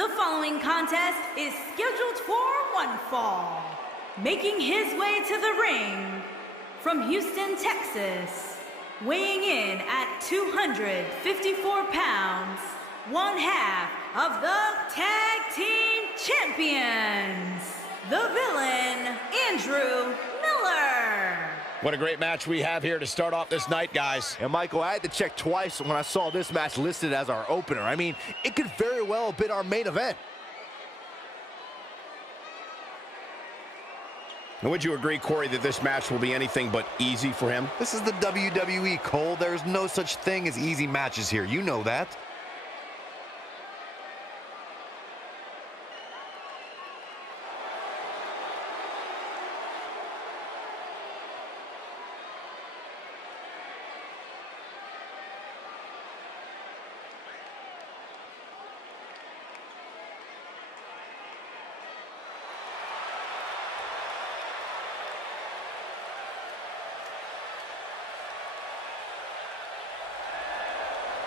The following contest is scheduled for one fall. Making his way to the ring from Houston, Texas, weighing in at 254 pounds, one half of the Tag Team Champions, the Villain, Andrew Miller. What a great match we have here to start off this night, guys. And Michael, I had to check twice when I saw this match listed as our opener. I mean, it could very well have been our main event. And would you agree, Corey, that this match will be anything but easy for him? This is the WWE, Cole. There's no such thing as easy matches here. You know that.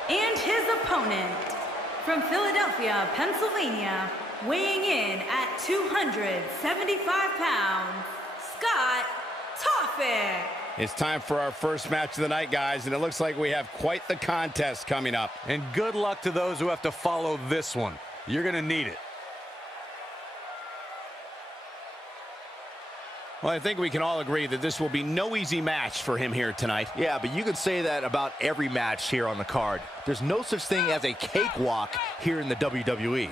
And his opponent, from Philadelphia, Pennsylvania, weighing in at 275 pounds, Scott Toffick. It's time for our first match of the night, guys, and it looks like we have quite the contest coming up. And good luck to those who have to follow this one. You're going to need it. Well, I think we can all agree that this will be no easy match for him here tonight. Yeah, but you can say that about every match here on the card. There's no such thing as a cakewalk here in the WWE.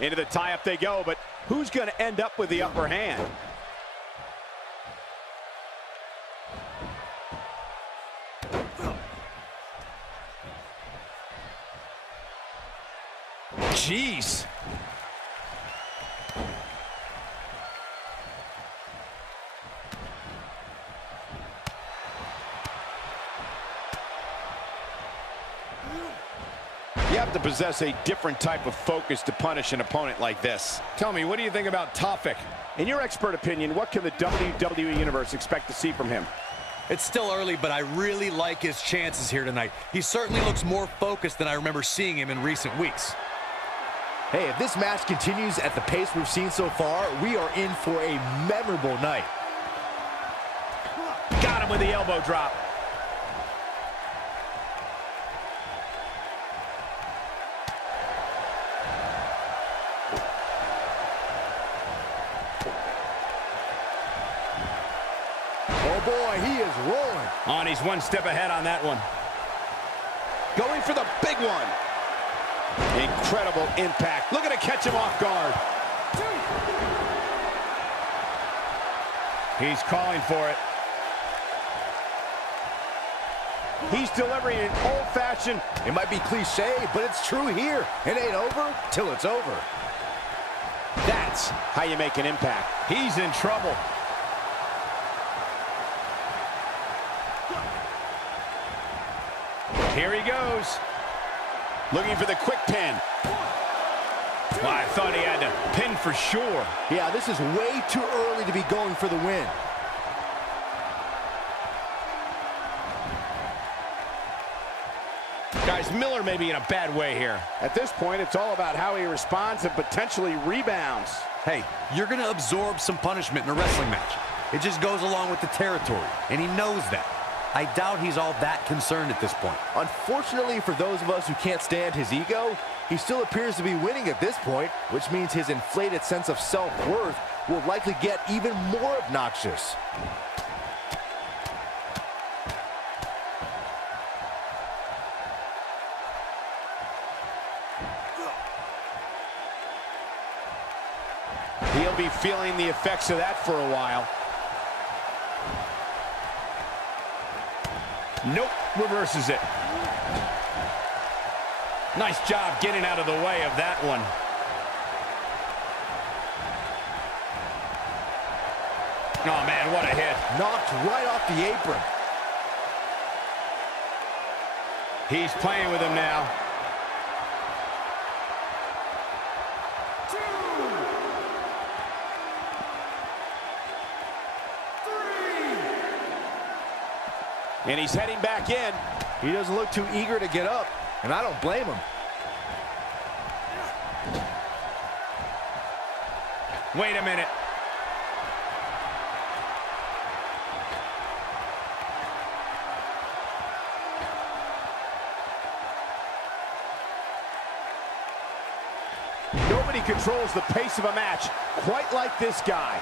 Into the tie-up they go, but who's going to end up with the upper hand? Jeez. You have to possess a different type of focus to punish an opponent like this. Tell me, what do you think about Toffick? In your expert opinion, what can the WWE Universe expect to see from him? It's still early, but I really like his chances here tonight. He certainly looks more focused than I remember seeing him in recent weeks. Hey, if this match continues at the pace we've seen so far, we are in for a memorable night. Got him with the elbow drop. Oh boy, he is rolling. On, he's one step ahead on that one. Going for the big one. Incredible impact. Looking to catch him off guard. He's calling for it. He's delivering an old-fashioned. It might be cliche, but it's true here. It ain't over till it's over. That's how you make an impact. He's in trouble. Here he goes. Looking for the quick pin. Well, I thought he had to pin for sure. Yeah, this is way too early to be going for the win. Guys, Miller may be in a bad way here. At this point, it's all about how he responds and potentially rebounds. Hey, you're going to absorb some punishment in a wrestling match. It just goes along with the territory, and he knows that. I doubt he's all that concerned at this point. Unfortunately for those of us who can't stand his ego, he still appears to be winning at this point, which means his inflated sense of self-worth will likely get even more obnoxious. He'll be feeling the effects of that for a while. Nope, reverses it. Nice job getting out of the way of that one. Oh, man, what a hit. Knocked right off the apron. He's playing with him now. And he's heading back in. He doesn't look too eager to get up, and I don't blame him. Wait a minute. Nobody controls the pace of a match quite like this guy.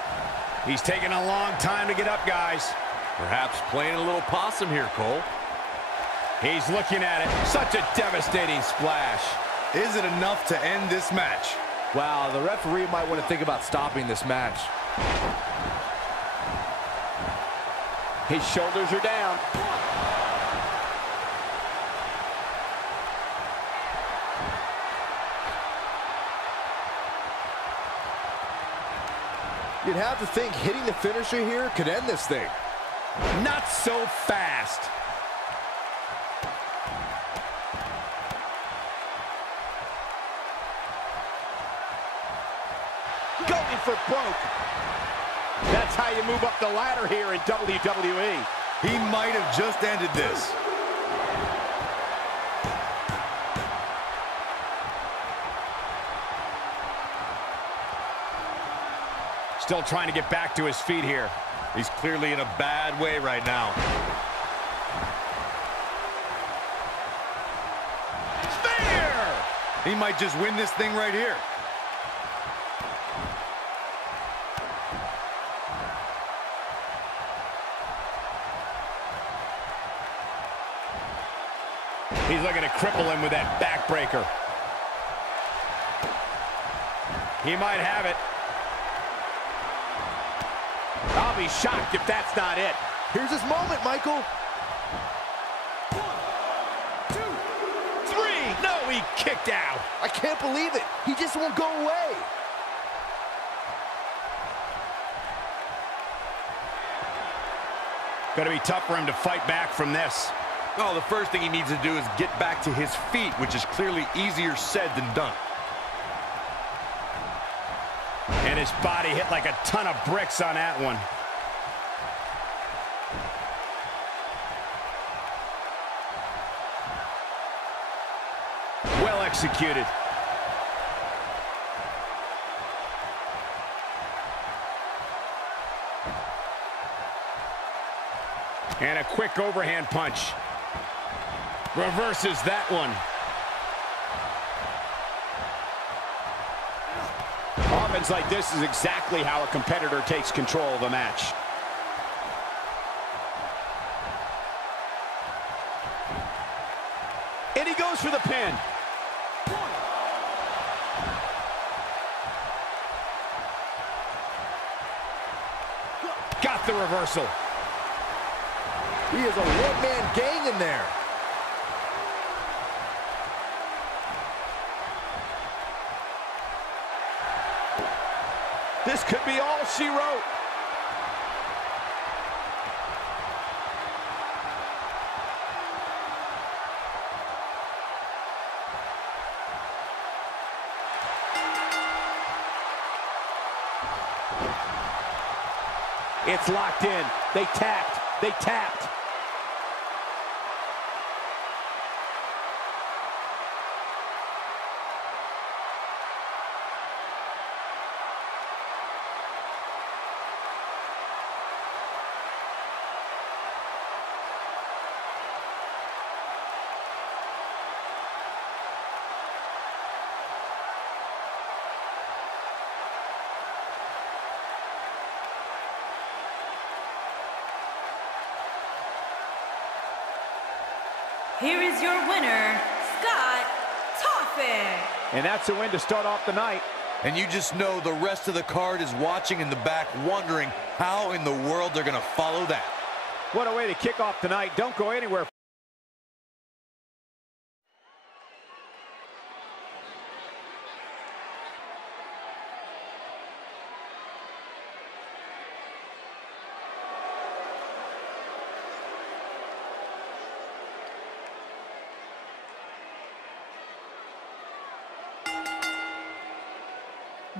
He's taking a long time to get up, guys. Perhaps playing a little possum here, Cole. He's looking at it. Such a devastating splash. Is it enough to end this match? Wow, the referee might want to think about stopping this match. His shoulders are down. You'd have to think hitting the finisher here could end this thing. Not so fast. Going for broke. That's how you move up the ladder here in WWE. He might have just ended this. Still trying to get back to his feet here. He's clearly in a bad way right now. Spear! He might just win this thing right here. He's looking to cripple him with that backbreaker. He might have it. I'll be shocked if that's not it. Here's his moment, Michael. 1, 2, 3. No, he kicked out. I can't believe it. He just won't go away. Gonna be tough for him to fight back from this. Oh, the first thing he needs to do is get back to his feet, which is clearly easier said than done. And his body hit like a ton of bricks on that one. Well executed. And a quick overhand punch. Reverses that one. Offense like this is exactly how a competitor takes control of a match. And he goes for the pin. Got the reversal. He is a one-man gang in there. This could be all she wrote. It's locked in. They tapped. They tapped. Here is your winner, Scott Toffett. And that's a win to start off the night. And you just know the rest of the card is watching in the back, wondering how in the world they're going to follow that. What a way to kick off the night. Don't go anywhere.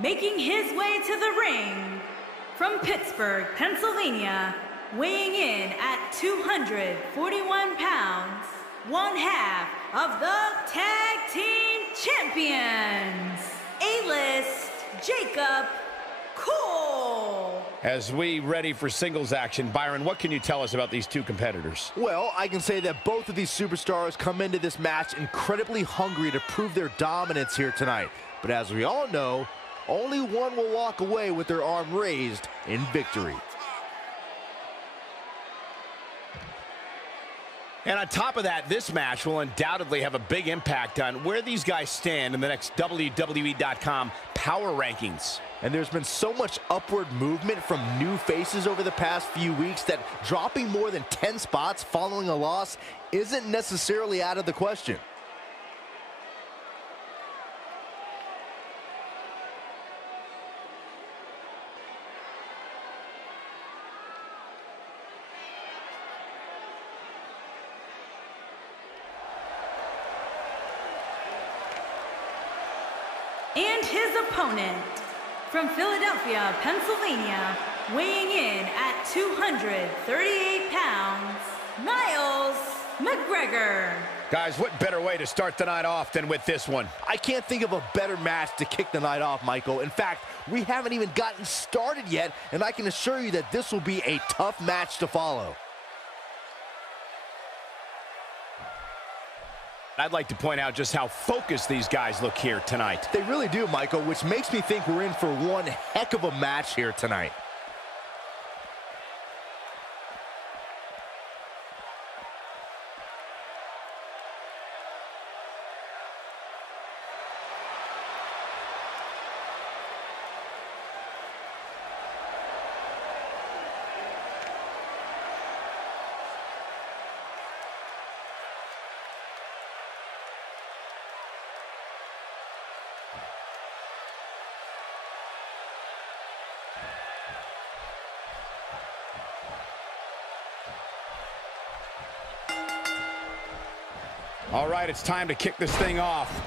Making his way to the ring from Pittsburgh, Pennsylvania, weighing in at 241 pounds, one half of the Tag Team Champions, A-List Jacob Cole. As we ready for singles action, Byron, what can you tell us about these two competitors? Well, I can say that both of these superstars come into this match incredibly hungry to prove their dominance here tonight. But as we all know, only one will walk away with their arm raised in victory. And on top of that, this match will undoubtedly have a big impact on where these guys stand in the next WWE.com power rankings. And there's been so much upward movement from new faces over the past few weeks that dropping more than 10 spots following a loss isn't necessarily out of the question. And his opponent, from Philadelphia, Pennsylvania, weighing in at 238 pounds, Niles McGregor. Guys, what better way to start the night off than with this one? I can't think of a better match to kick the night off, Michael. In fact, we haven't even gotten started yet, and I can assure you that this will be a tough match to follow. I'd like to point out just how focused these guys look here tonight. They really do, Michael, which makes me think we're in for one heck of a match here tonight. All right, it's time to kick this thing off.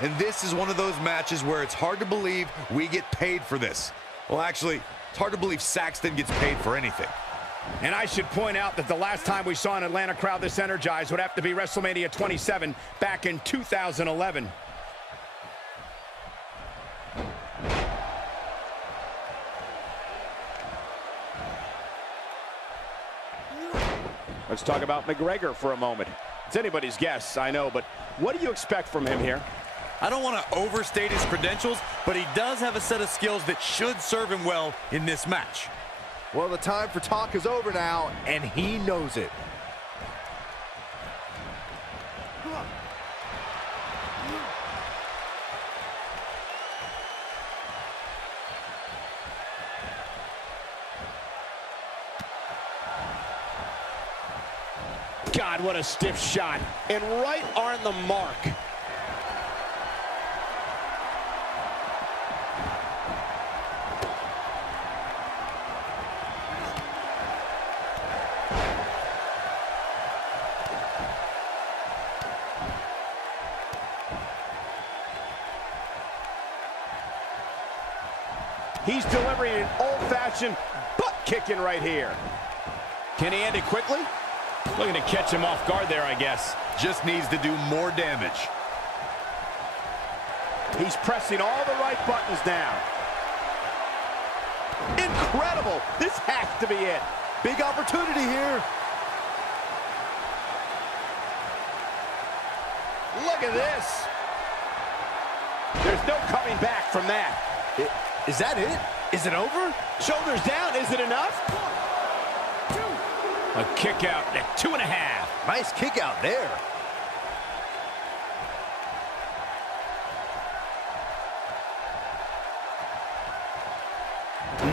And this is one of those matches where it's hard to believe we get paid for this. Well, actually, it's hard to believe Saxton gets paid for anything. And I should point out that the last time we saw an Atlanta crowd this energized would have to be WrestleMania 27 back in 2011. Let's talk about McGregor for a moment. It's anybody's guess, I know, but what do you expect from him here? I don't want to overstate his credentials, but he does have a set of skills that should serve him well in this match. Well, the time for talk is over now, and he knows it. God, what a stiff shot. And right on the mark. He's delivering an old-fashioned butt kicking right here. Can he end it quickly? Looking to catch him off guard there, I guess. Just needs to do more damage. He's pressing all the right buttons now. Incredible! This has to be it. Big opportunity here. Look at this. There's no coming back from that. Is that it? Is it over? Shoulders down, is it enough? A kick out at 2.5. Nice kick out there.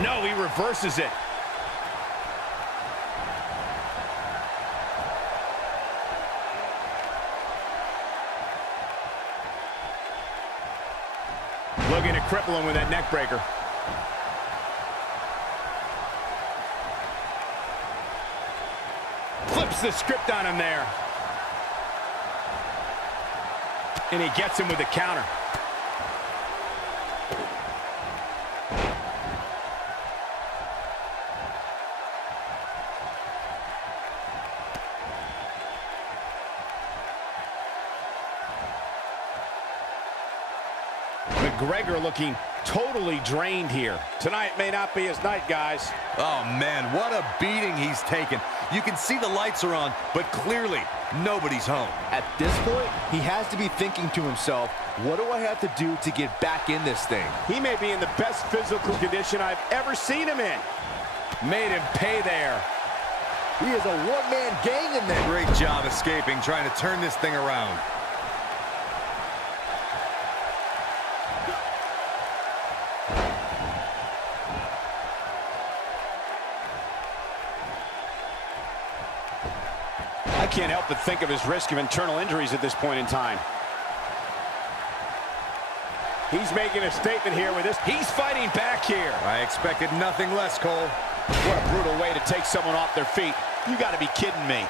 No, he reverses it. Looking to cripple him with that neck breaker. Flips the script on him there. And he gets him with the counter. McGregor looking totally drained here. Tonight may not be his night, guys. Oh, man, what a beating he's taken. You can see the lights are on, but clearly nobody's home. At this point, he has to be thinking to himself, what do I have to do to get back in this thing? He may be in the best physical condition I've ever seen him in. Made him pay there. He is a one-man gang in there. Great job escaping, trying to turn this thing around. I can't help but think of his risk of internal injuries at this point in time. He's making a statement here with this. He's fighting back here. I expected nothing less, Cole. What a brutal way to take someone off their feet. You got to be kidding me.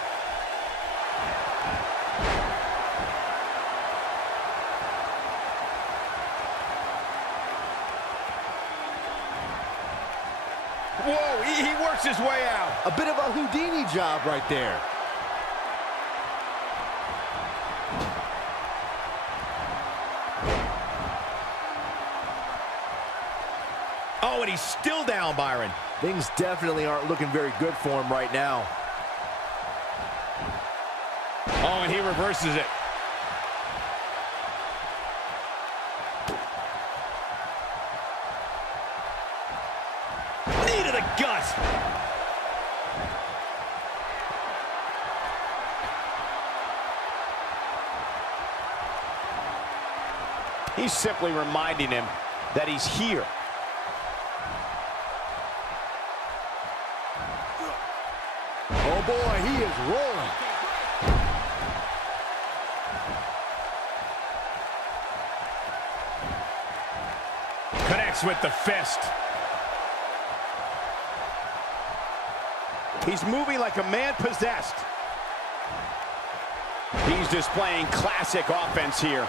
Whoa, he works his way out. A bit of a Houdini job right there. Oh, and he's still down, Byron. Things definitely aren't looking very good for him right now. Oh, and he reverses it. Knee to the gut. He's simply reminding him that he's here. Oh boy, he is rolling. Connects with the fist. He's moving like a man possessed. He's displaying classic offense here.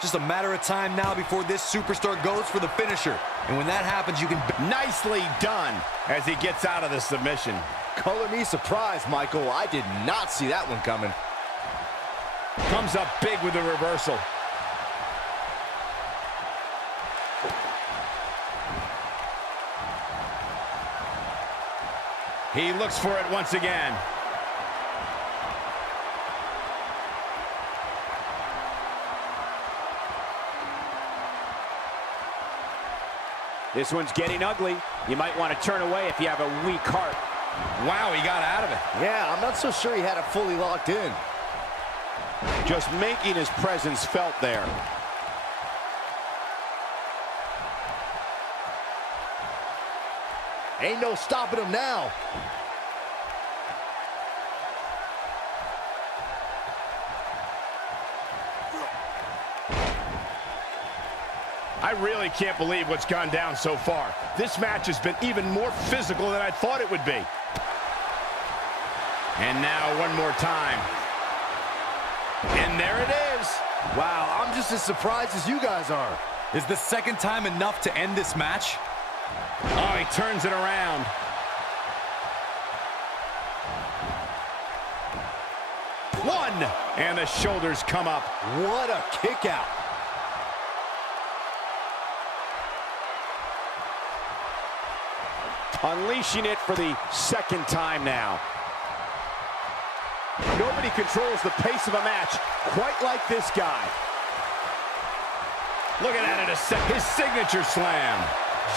Just a matter of time now before this superstar goes for the finisher. And when that happens, you can... Nicely done as he gets out of the submission. Color me surprised, Michael. I did not see that one coming. Comes up big with the reversal. He looks for it once again. This one's getting ugly. You might want to turn away if you have a weak heart. Wow, he got out of it. Yeah, I'm not so sure he had it fully locked in. Just making his presence felt there. Ain't no stopping him now. I really can't believe what's gone down so far. This match has been even more physical than I thought it would be. And now one more time. And there it is. Wow, I'm just as surprised as you guys are. Is the second time enough to end this match? Oh, he turns it around. One, and the shoulders come up. What a kick out. Unleashing it for the second time now. Nobody controls the pace of a match quite like this guy. Looking at it, his signature slam.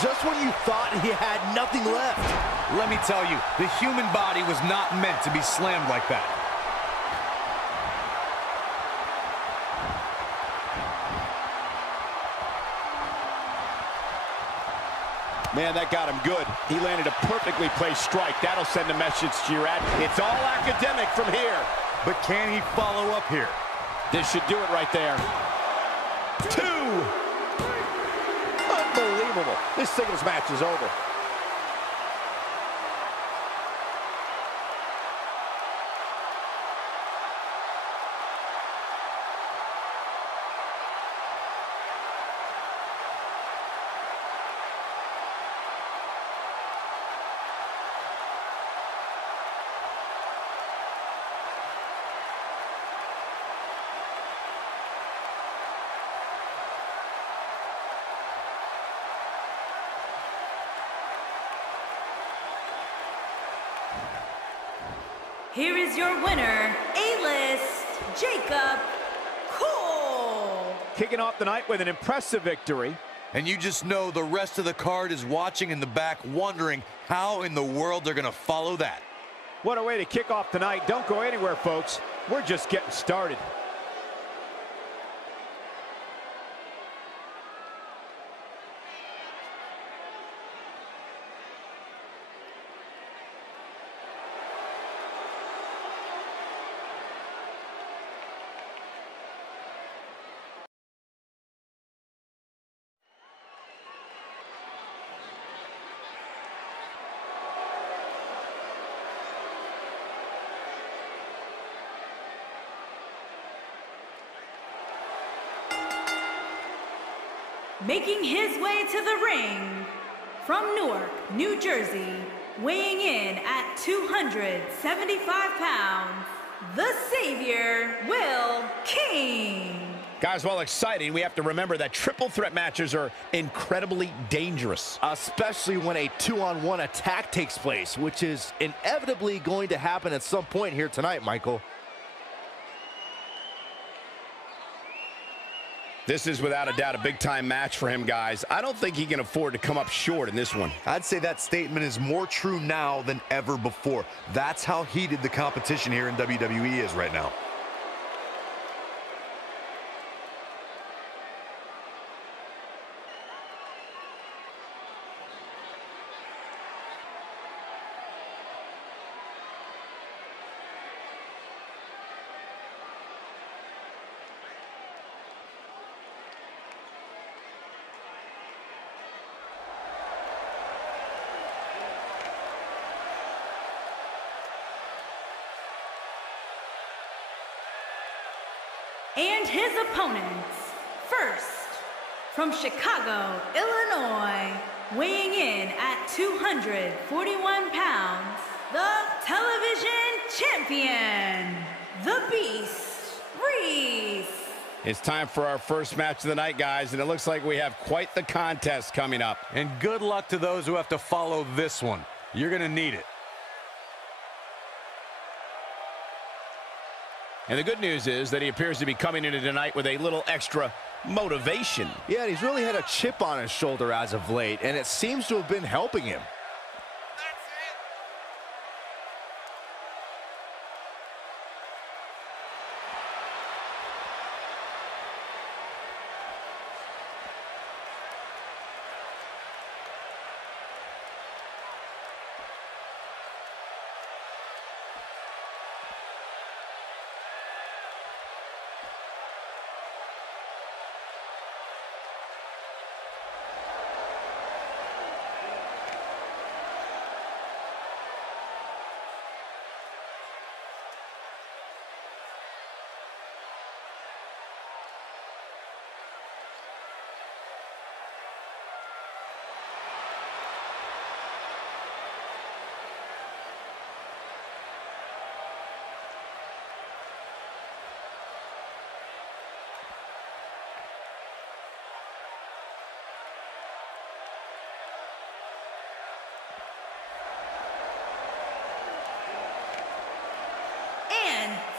Just when you thought he had nothing left. Let me tell you, the human body was not meant to be slammed like that. Man, that got him good. He landed a perfectly placed strike. That'll send a message to your ad. It's all academic from here. But can he follow up here? This should do it right there. 2. Unbelievable. This singles match is over. here is your winner, A-List, Jacob Cole. Kicking off the night with an impressive victory. And you just know the rest of the card is watching in the back, wondering how in the world they're going to follow that. What a way to kick off the night. Don't go anywhere, folks. We're just getting started. Making his way to the ring, from Newark, New Jersey, weighing in at 275 pounds, the Savior, Will King. Guys, while exciting, we have to remember that triple threat matches are incredibly dangerous. Especially when a 2-on-1 attack takes place, which is inevitably going to happen at some point here tonight, Michael. This is without a doubt a big-time match for him, guys. I don't think he can afford to come up short in this one. I'd say that statement is more true now than ever before. That's how heated the competition here in WWE is right now. And his opponents, first, from Chicago, Illinois, weighing in at 241 pounds, the television champion, the Beast, Reese. It's time for our first match of the night, guys, and it looks like we have quite the contest coming up. And good luck to those who have to follow this one. You're going to need it. And the good news is that he appears to be coming into tonight with a little extra motivation. Yeah, and he's really had a chip on his shoulder as of late, and it seems to have been helping him.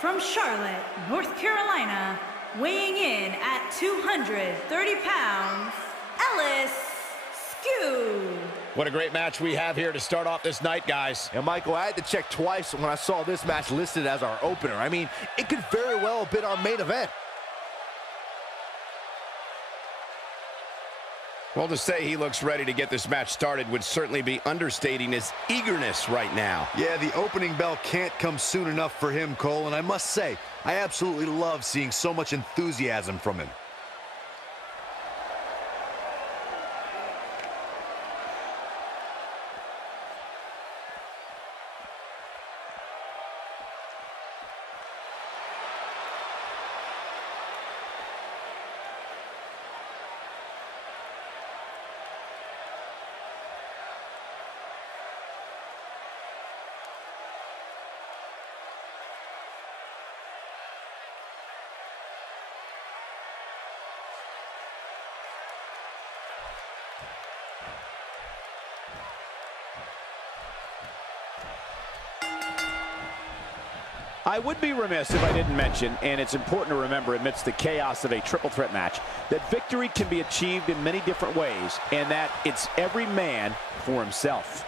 From Charlotte, North Carolina, weighing in at 230 pounds, Ellis Skew. What a great match we have here to start off this night, guys. And Michael, I had to check twice when I saw this match listed as our opener. I mean, it could very well have been our main event. Well, to say he looks ready to get this match started would certainly be understating his eagerness right now. Yeah, the opening bell can't come soon enough for him, Cole, and I must say, I absolutely love seeing so much enthusiasm from him. I would be remiss if I didn't mention, and it's important to remember amidst the chaos of a triple threat match, that victory can be achieved in many different ways, and that it's every man for himself.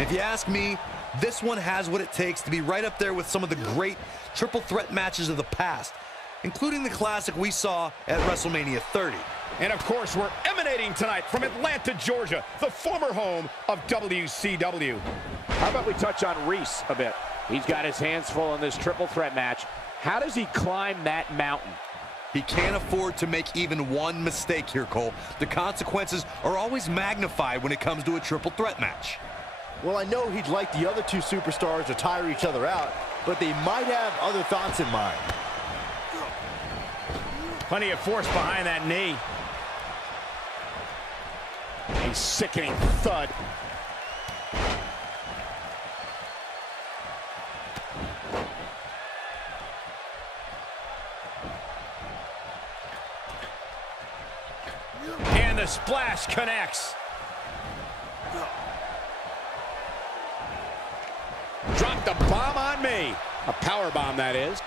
If you ask me, this one has what it takes to be right up there with some of the great triple threat matches of the past, including the classic we saw at WrestleMania 30. And of course, we're emanating tonight from Atlanta, Georgia, the former home of WCW. How about we touch on Reese a bit? He's got his hands full in this triple threat match. How does he climb that mountain? He can't afford to make even one mistake here, Cole. The consequences are always magnified when it comes to a triple threat match. Well, I know he'd like the other two superstars to tire each other out, but they might have other thoughts in mind. Plenty of force behind that knee. A sickening thud. And the splash connects. Dropped a bomb on me. A power bomb, that is.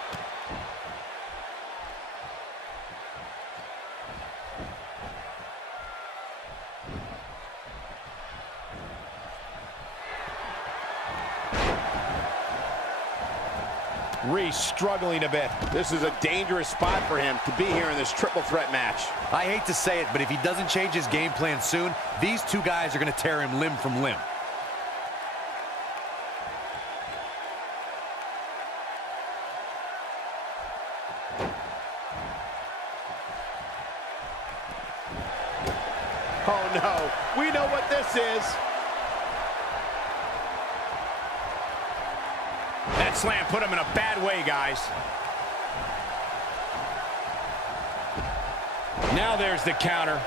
Reese struggling a bit. This is a dangerous spot for him to be here in this triple threat match. I hate to say it, but if he doesn't change his game plan soon, these two guys are going to tear him limb from limb. Oh no, we know what this is. That slam put him in a bad way, guys. Now there's the counter.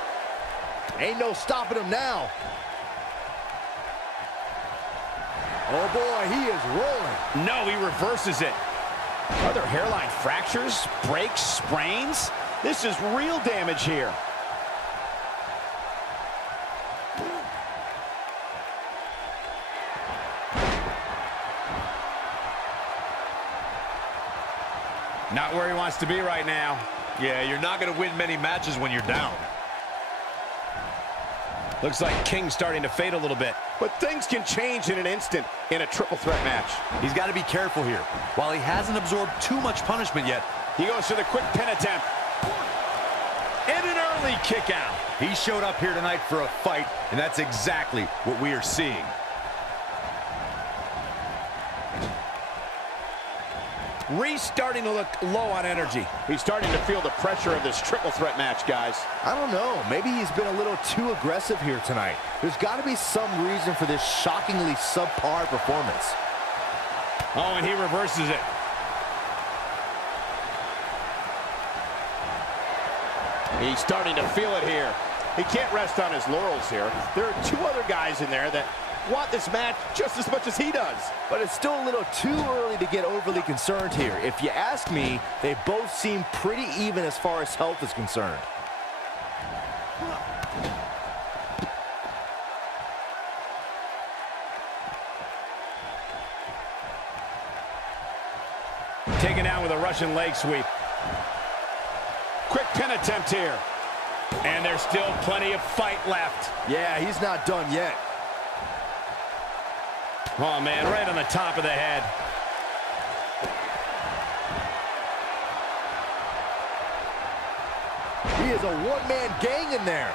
Ain't no stopping him now. Oh boy, he is rolling. No, he reverses it. Are there hairline fractures, breaks, sprains? This is real damage here. Not where he wants to be right now. Yeah, you're not going to win many matches when you're down. Looks like King's starting to fade a little bit. But things can change in an instant in a triple threat match. He's got to be careful here. While he hasn't absorbed too much punishment yet, He goes for the quick pin attempt. And an early kick out. He showed up here tonight for a fight, and that's exactly what we are seeing. Reese starting to look low on energy. He's starting to feel the pressure of this triple threat match, guys. I don't know. Maybe he's been a little too aggressive here tonight. There's got to be some reason for this shockingly subpar performance. Oh, and he reverses it. He's starting to feel it here. He can't rest on his laurels here. There are two other guys in there that want this match just as much as he does. But it's still a little too early to get overly concerned here. If you ask me, they both seem pretty even as far as health is concerned. Taken down with a Russian leg sweep. Quick pin attempt here. And there's still plenty of fight left. Yeah, he's not done yet. Oh, man, right on the top of the head. He is a one-man gang in there.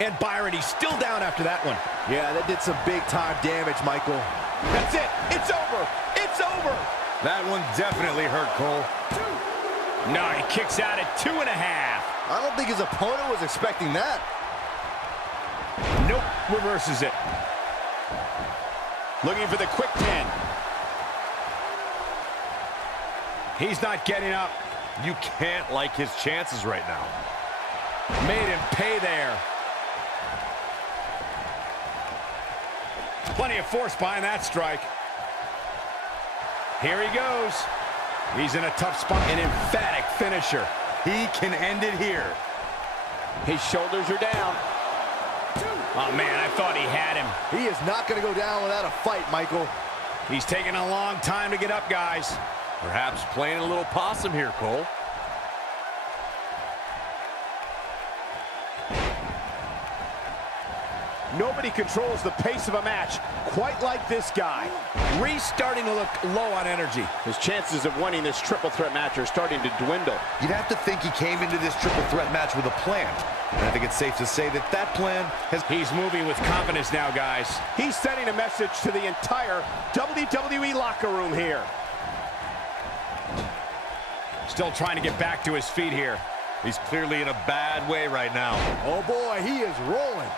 And Byron, he's still down after that one. Yeah, that did some big-time damage, Michael. That's it. It's over. It's over. That one definitely hurt, Cole. No, he kicks out at 2.5. I don't think his opponent was expecting that. Nope, reverses it. Looking for the quick pin. He's not getting up. You can't like his chances right now. Made him pay there. Plenty of force behind that strike. Here he goes. He's in a tough spot. An emphatic finisher. He can end it here. His shoulders are down. Oh, man, I thought he had him. He is not going to go down without a fight, Michael. He's taking a long time to get up, guys. Perhaps playing a little possum here, Cole. Nobody controls the pace of a match quite like this guy. Reese starting to look low on energy. His chances of winning this triple threat match are starting to dwindle. You'd have to think he came into this triple threat match with a plan. And I think it's safe to say that that plan has... He's moving with confidence now, guys. He's sending a message to the entire WWE locker room here. Still trying to get back to his feet here. He's clearly in a bad way right now. Oh boy, he is rolling.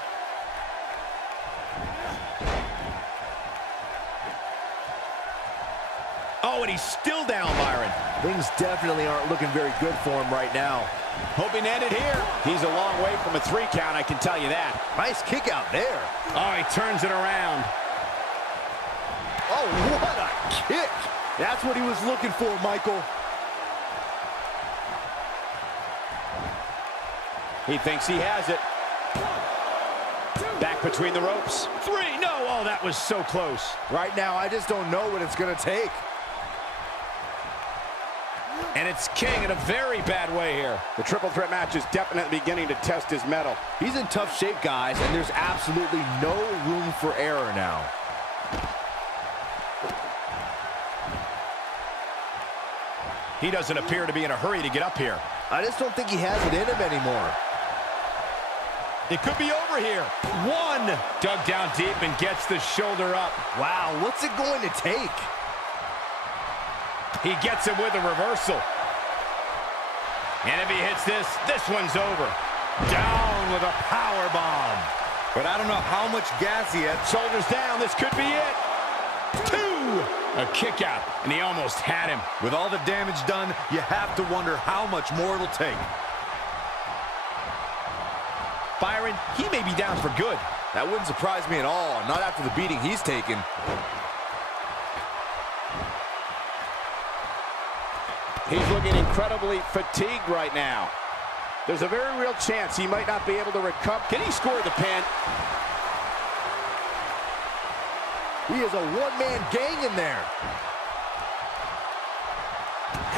Oh, and he's still down, Byron. Things definitely aren't looking very good for him right now. Hoping to end it here. He's a long way from a 3 count, I can tell you that. Nice kick out there. Oh, he turns it around. Oh, what a kick. That's what he was looking for, Michael. He thinks he has it. Back between the ropes. 3, no, oh, that was so close. Right now, I just don't know what it's going to take. And it's King in a very bad way here. The triple threat match is definitely beginning to test his mettle. He's in tough shape, guys, and there's absolutely no room for error now. He doesn't appear to be in a hurry to get up here. I just don't think he has it in him anymore. It could be over here. 1. Dug down deep and gets the shoulder up. Wow, what's it going to take? He gets it with a reversal. And if he hits this, this one's over. Down with a power bomb. But I don't know how much gas he had. Shoulders down, this could be it. 2. A kick out, and he almost had him. With all the damage done, you have to wonder how much more it'll take. Byron, he may be down for good. That wouldn't surprise me at all, not after the beating he's taken. He's looking incredibly fatigued right now. There's a very real chance he might not be able to recover. Can he score the pin? He is a one-man gang in there.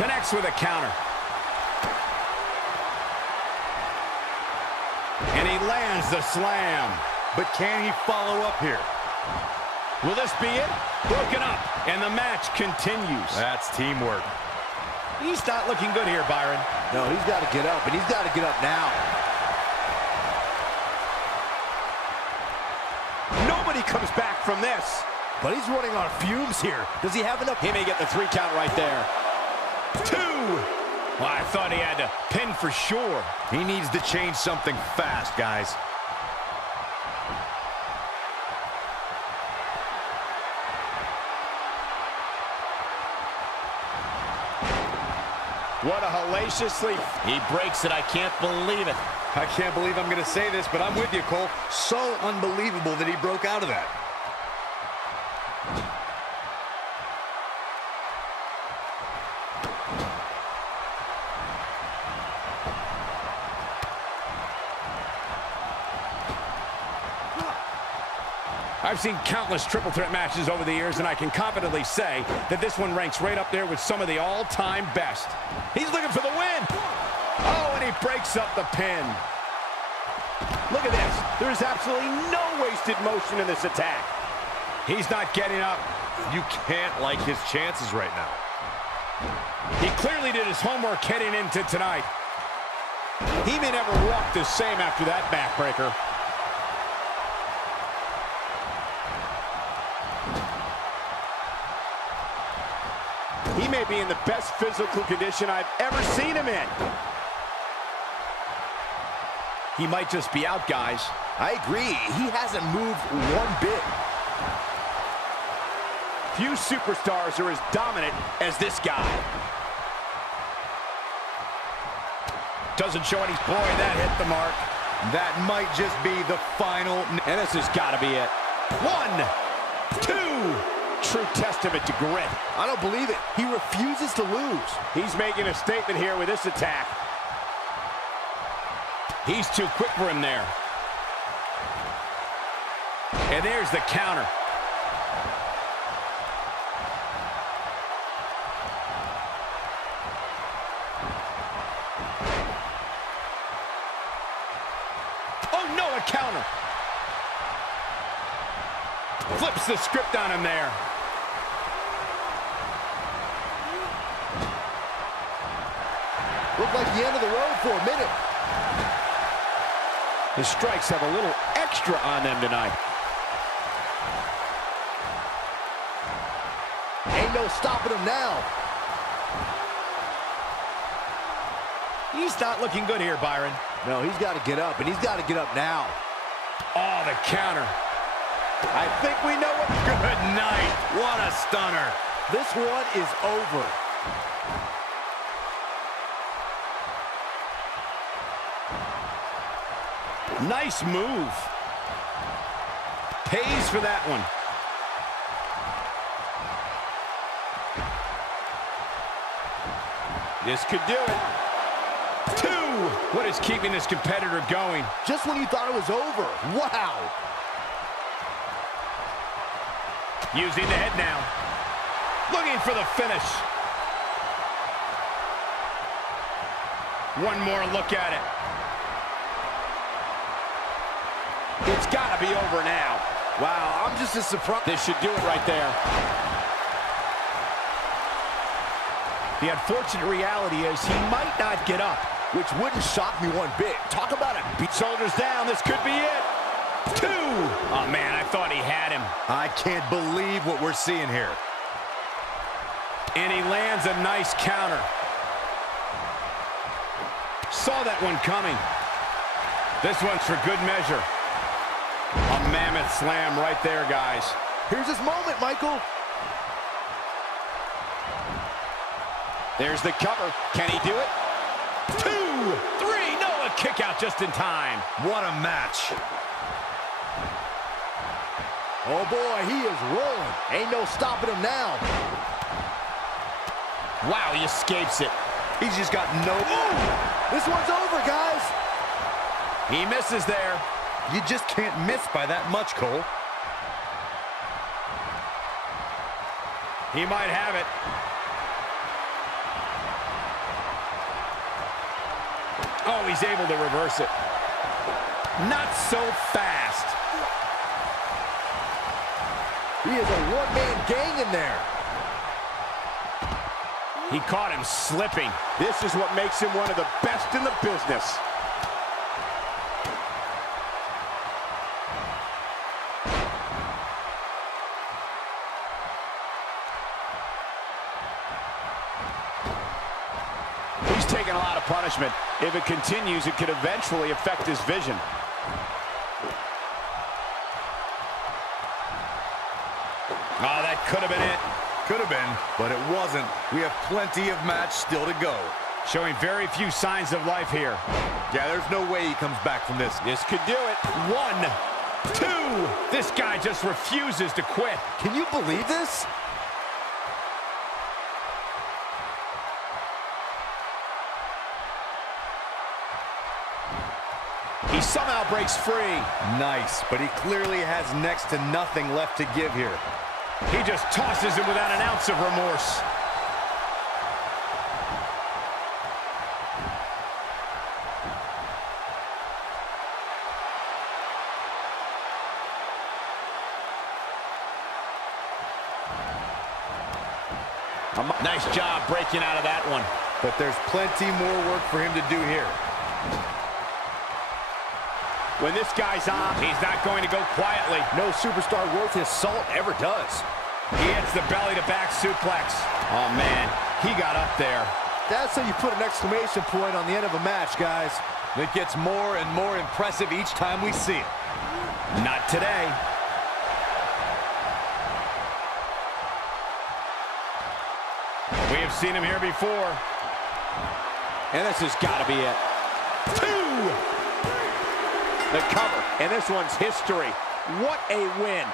Connects with a counter. And he lands the slam. But can he follow up here? Will this be it? Broken up, and the match continues. That's teamwork. He's not looking good here, Byron. No, he's got to get up, and he's got to get up now. Nobody comes back from this. But he's running on fumes here. Does he have enough? He may get the 3 count right there. 2. Well, I thought he had to pin for sure. He needs to change something fast, guys. What a hellaciously... He breaks it. I can't believe it. I can't believe I'm going to say this, but I'm with you, Cole. So unbelievable that he broke out of that. I've seen countless triple threat matches over the years, and I can confidently say that this one ranks right up there with some of the all-time best. He's looking for the win. Oh, and he breaks up the pin. Look at this. There's absolutely no wasted motion in this attack. He's not getting up. You can't like his chances right now. He clearly did his homework heading into tonight. He may never walk the same after that backbreaker. He may be in the best physical condition I've ever seen him in. He might just be out, guys. I agree. He hasn't moved one bit. Few superstars are as dominant as this guy. Doesn't show any... Boy, that hit the mark. That might just be the final... And this has got to be it. 1, 2... True testament to grit. I don't believe it. He refuses to lose. He's making a statement here with this attack. He's too quick for him there. And there's the counter. Flips the script on him there. Looked like the end of the road for a minute. The strikes have a little extra on them tonight. Ain't no stopping him now. He's not looking good here, Byron. No, he's got to get up, and he's got to get up now. Oh, the counter. I think we know what. Good night. What a stunner. This one is over. Nice move. Pays for that one. This could do it. 2. What is keeping this competitor going? Just when you thought it was over. Wow. Using the head now. Looking for the finish. One more look at it. It's got to be over now. Wow, I'm just as surprised. This should do it right there. The unfortunate reality is he might not get up, which wouldn't shock me one bit. Talk about it. Shoulders down. This could be it. 2. Oh, man, I thought he had him. I can't believe what we're seeing here. And he lands a nice counter. Saw that one coming. This one's for good measure. A mammoth slam right there, guys. Here's his moment, Michael. There's the cover. Can he do it? 2, 3. No, a kick out just in time. What a match. Oh, boy, he is rolling. Ain't no stopping him now. Wow, he escapes it. He's just got no... Ooh, this one's over, guys. He misses there. You just can't miss by that much, Cole. He might have it. Oh, he's able to reverse it. Not so fast. He is a one-man gang in there. He caught him slipping. This is what makes him one of the best in the business. He's taking a lot of punishment. If it continues, it could eventually affect his vision. Oh, that could have been it. Could have been, but it wasn't. We have plenty of match still to go. Showing very few signs of life here. Yeah, there's no way he comes back from this. This could do it. 1, 2. This guy just refuses to quit. Can you believe this? He somehow breaks free. Nice, but he clearly has next to nothing left to give here. He just tosses him without an ounce of remorse. Nice job breaking out of that one. But there's plenty more work for him to do here. When this guy's on, he's not going to go quietly. No superstar worth his salt ever does. He hits the belly-to-back suplex. Oh, man, he got up there. That's how you put an exclamation point on the end of a match, guys. It gets more and more impressive each time we see it. Not today. We have seen him here before. And this has got to be it. 2! The cover, and this one's history. What a win.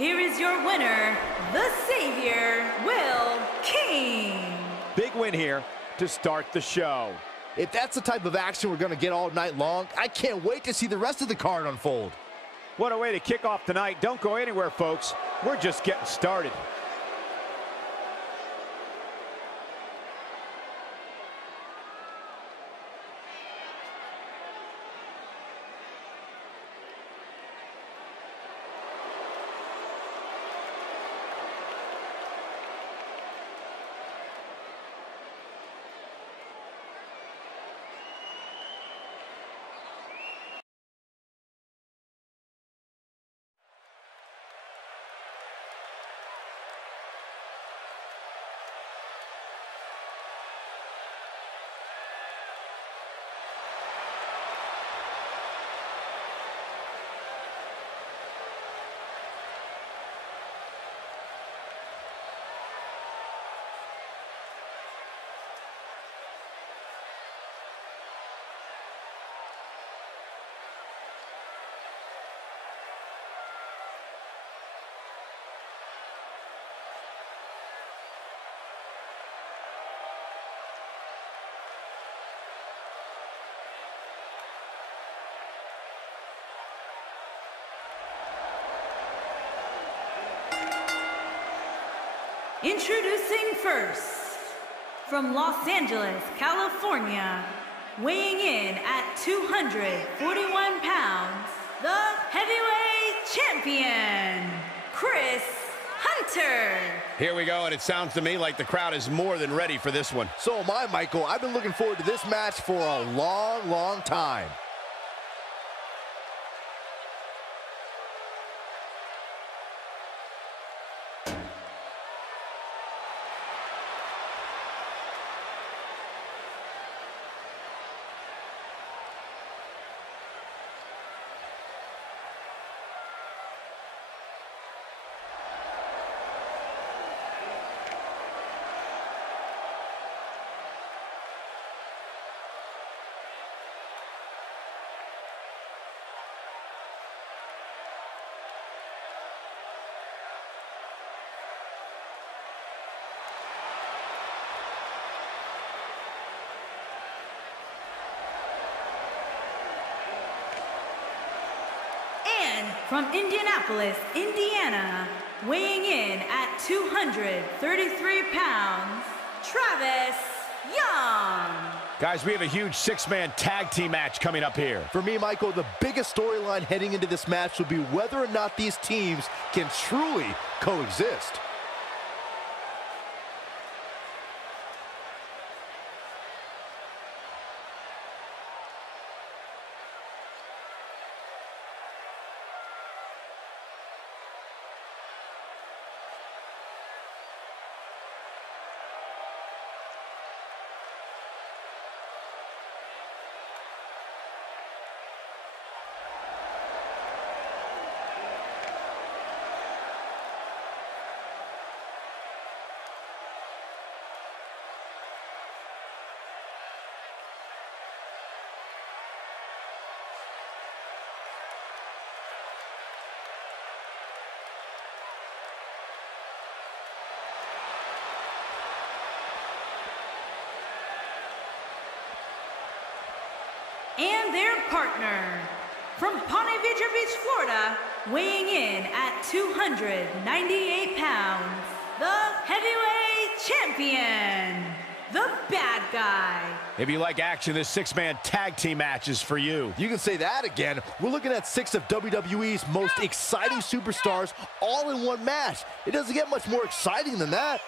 here is your winner, the Savior, Will King. Big win here to start the show. If that's the type of action we're going to get all night long, I can't wait to see the rest of the card unfold. What a way to kick off tonight. Don't go anywhere, folks. We're just getting started. Introducing first, from Los Angeles, California, weighing in at 241 pounds, the heavyweight champion, Chris Hunter. Here we go, and it sounds to me like the crowd is more than ready for this one. So am I, Michael. I've been looking forward to this match for a long, long time. From Indianapolis, Indiana, weighing in at 233 pounds, Travis Young. Guys, we have a huge six-man tag team match coming up here. For me, Michael, the biggest storyline heading into this match will be whether or not these teams can truly coexist. And their partner, from Ponte Vedra Beach, Florida, weighing in at 298 pounds, the heavyweight champion, the bad guy. If you like action, this six-man tag team match is for you. You can say that again. We're looking at 6 of WWE's most exciting superstars all in one match. It doesn't get much more exciting than that.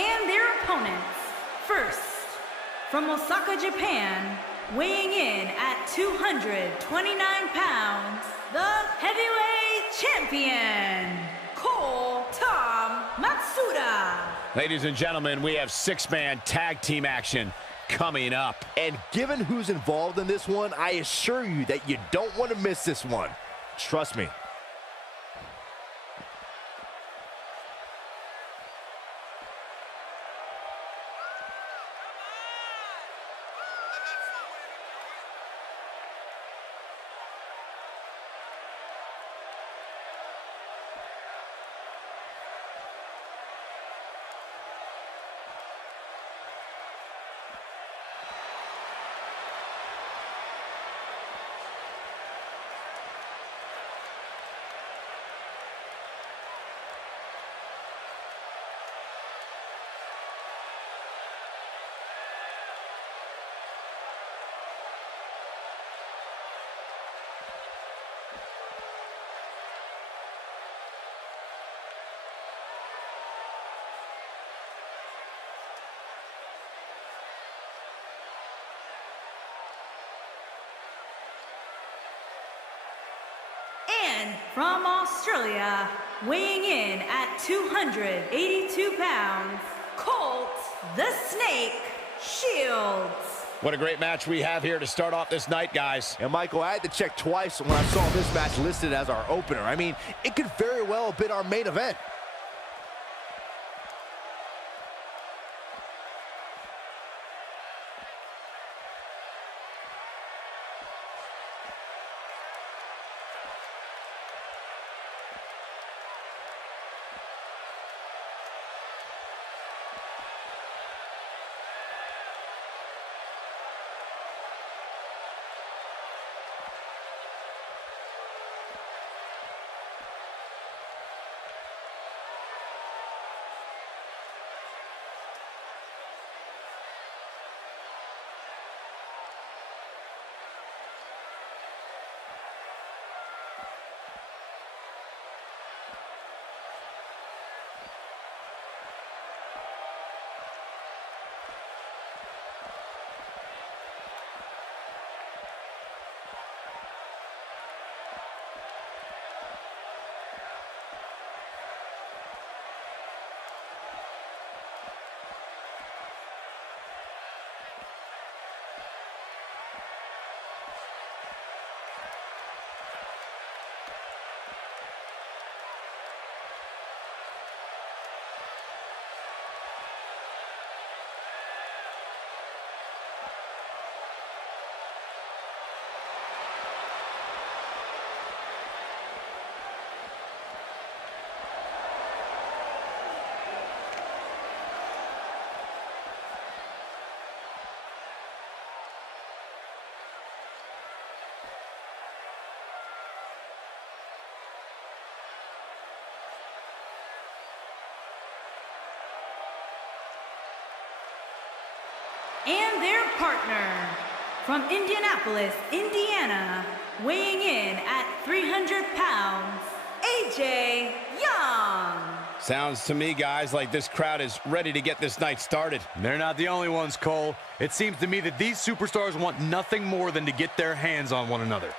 And their opponents, first, from Osaka, Japan, weighing in at 229 pounds, the heavyweight champion, Tom Matsuda. Ladies and gentlemen, we have six-man tag team action coming up. And given who's involved in this one, I assure you that you don't want to miss this one. Trust me. And from Australia, weighing in at 282 pounds, Colt the Snake Shields. What a great match we have here to start off this night, guys. And Michael, I had to check twice when I saw this match listed as our opener. I mean, it could very well have been our main event. And their partner, from Indianapolis, Indiana, weighing in at 300 pounds, AJ Young. Sounds to me, guys, like this crowd is ready to get this night started. They're not the only ones, Cole. It seems to me that these superstars want nothing more than to get their hands on one another.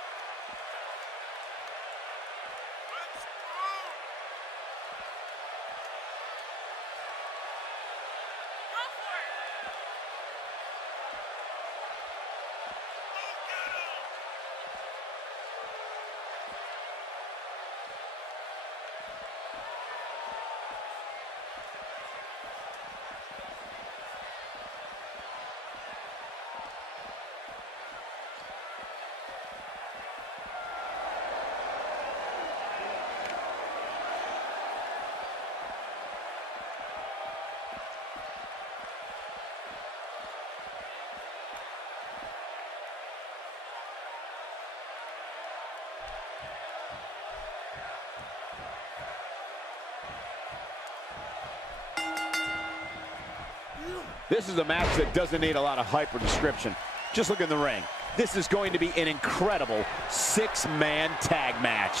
This is a match that doesn't need a lot of hype or description. Just look in the ring. This is going to be an incredible six-man tag match.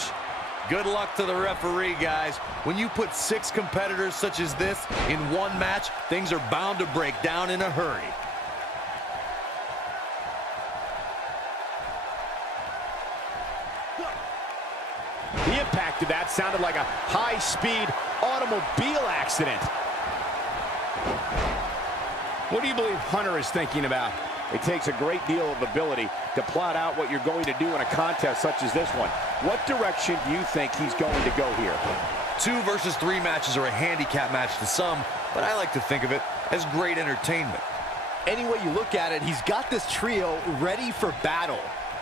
Good luck to the referee, guys. When you put 6 competitors such as this in one match, things are bound to break down in a hurry. The impact of that sounded like a high-speed automobile accident. What do you believe Hunter is thinking about? It takes a great deal of ability to plot out what you're going to do in a contest such as this one. What direction do you think he's going to go here? 2 versus 3 matches are a handicap match to some, but I like to think of it as great entertainment. Any way you look at it, he's got this trio ready for battle.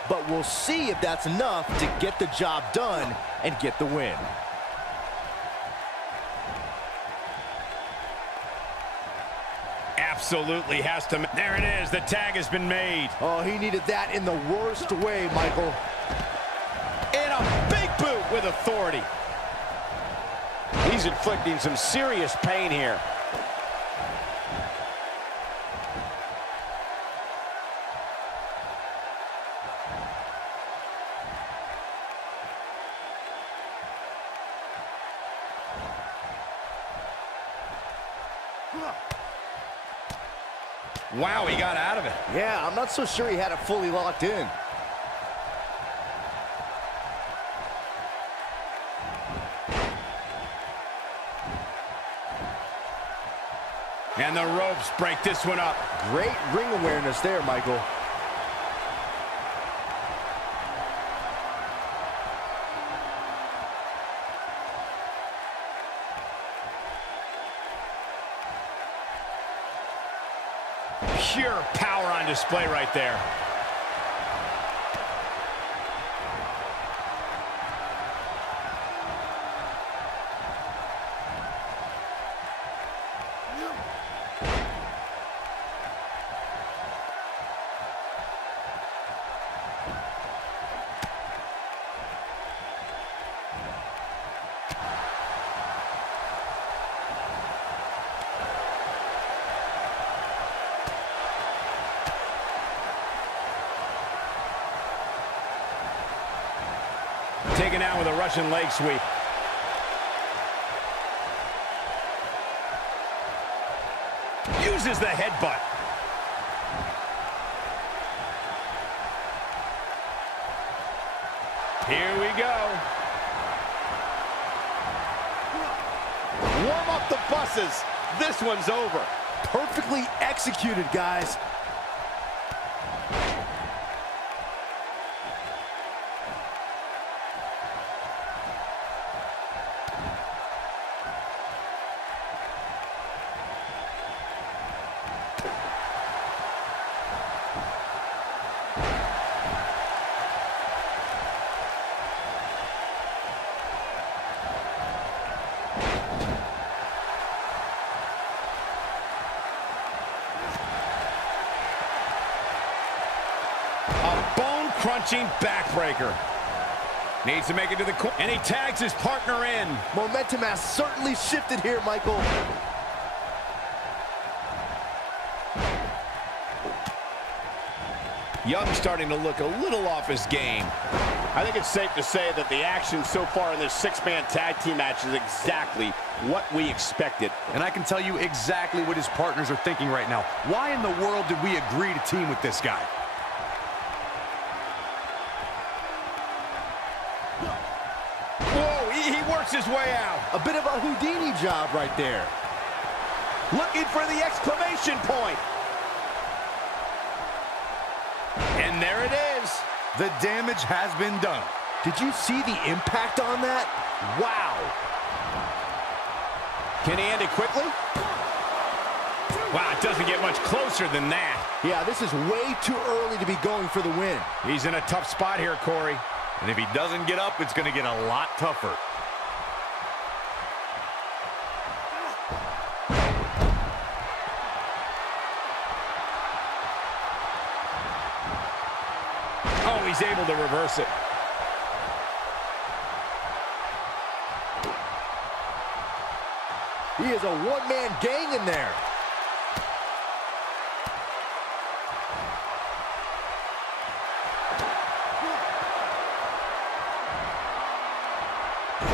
But we'll see if that's enough to get the job done and get the win. Absolutely has to. There it is. The tag has been made. Oh, he needed that in the worst way, Michael. And a big boot with authority. He's inflicting some serious pain here. Wow, he got out of it. Yeah, I'm not so sure he had it fully locked in. And the ropes break this one up. Great ring awareness there, Michael. Pure power on display right there. Taken out with a Russian leg sweep. Uses the headbutt. Here we go. Warm up the buses. This one's over. Perfectly executed, guys. Crunching backbreaker. Needs to make it to the corner. And he tags his partner in. Momentum has certainly shifted here, Michael. Young's starting to look a little off his game. I think it's safe to say that the action so far in this 6-man tag team match is exactly what we expected. And I can tell you exactly what his partners are thinking right now. Why in the world did we agree to team with this guy? His way out. A bit of a Houdini job right there. Looking for the exclamation point. And there it is. The damage has been done. Did you see the impact on that? Wow. Can he end it quickly? Wow, it doesn't get much closer than that. Yeah, this is way too early to be going for the win. He's in a tough spot here, Corey. And if he doesn't get up, it's going to get a lot tougher. Oh, he's able to reverse it. He is a one-man gang in there.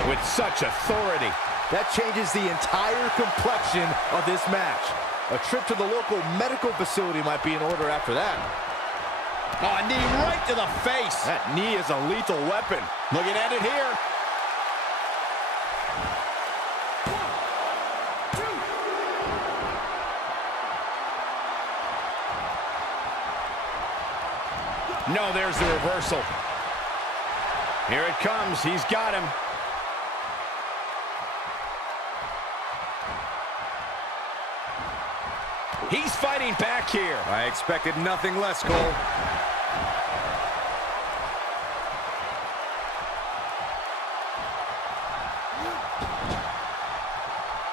with such authority. That changes the entire complexion of this match. A trip to the local medical facility might be in order after that. Oh, a knee right to the face. That knee is a lethal weapon. Looking at it here. No, there's the reversal. Here it comes. He's got him. He's fighting back here. I expected nothing less, Cole.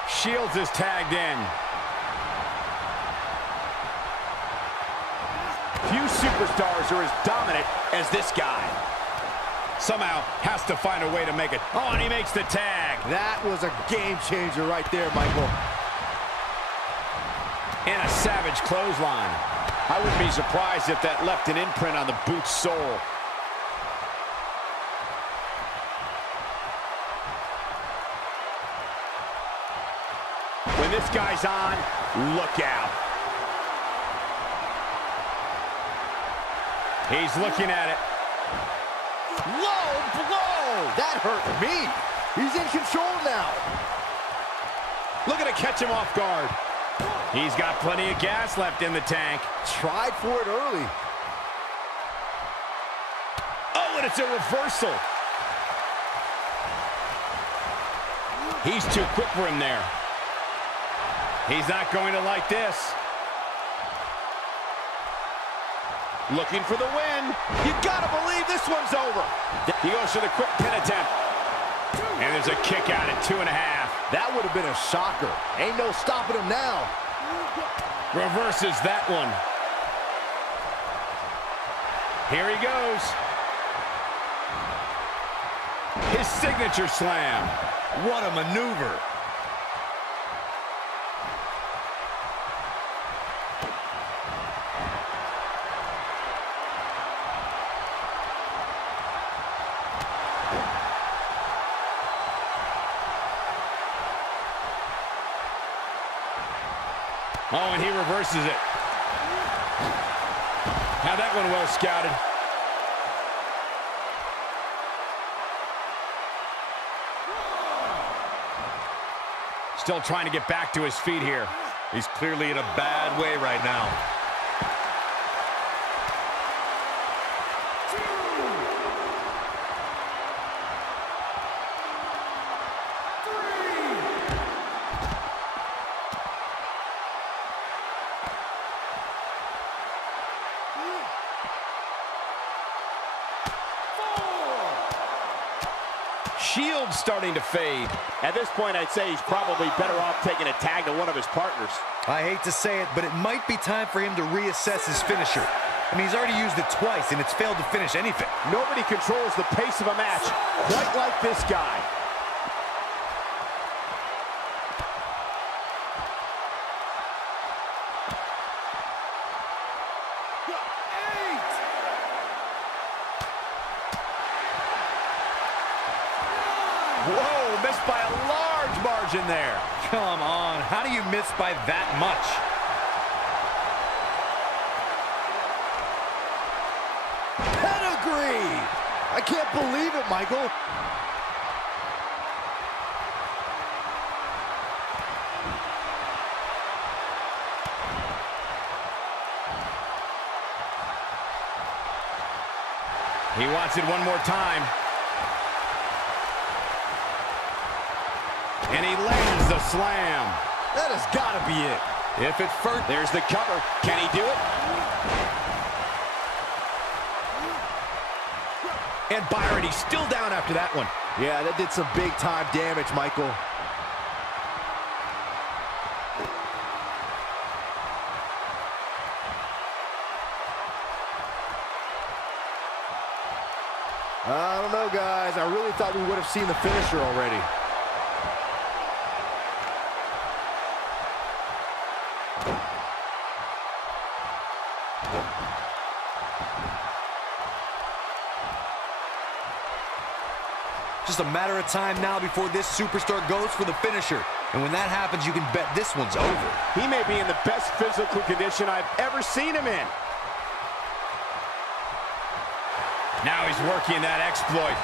Shields is tagged in. Few superstars are as dominant as this guy. Somehow has to find a way to make it. Oh, and he makes the tag. That was a game changer right there, Michael. And a savage clothesline. I wouldn't be surprised if that left an imprint on the boot's sole. When this guy's on, look out. He's looking at it. Low blow! That hurt me. He's in control now. Looking to catch him off guard. He's got plenty of gas left in the tank. Tried for it early. Oh, and it's a reversal. He's too quick for him there. He's not going to like this. Looking for the win. You gotta believe this one's over. He goes for the quick pin attempt. And there's a kick out at 2.5. That would have been a shocker. Ain't no stopping him now. Reverses that one. Here he goes. His signature slam. What a maneuver. Oh, and he reverses it. Now that one well scouted. Still trying to get back to his feet here. He's clearly in a bad way right now. Shields starting to fade. At this point, I'd say he's probably better off taking a tag to one of his partners. I hate to say it, but it might be time for him to reassess his finisher. I mean, he's already used it twice, and it's failed to finish anything. Nobody controls the pace of a match quite like this guy. Whoa, missed by a large margin there. Come on, how do you miss by that much? Pedigree! I can't believe it, Michael. He wants it one more time. And he lands the slam. That has got to be it. If it first, there's the cover. Can he do it? And Byron, he's still down after that one. Yeah, that did some big-time damage, Michael. I don't know, guys. I really thought we would have seen the finisher already. just a matter of time now before this superstar goes for the finisher. And when that happens, you can bet this one's over. He may be in the best physical condition I've ever seen him in. Now he's working that exploit.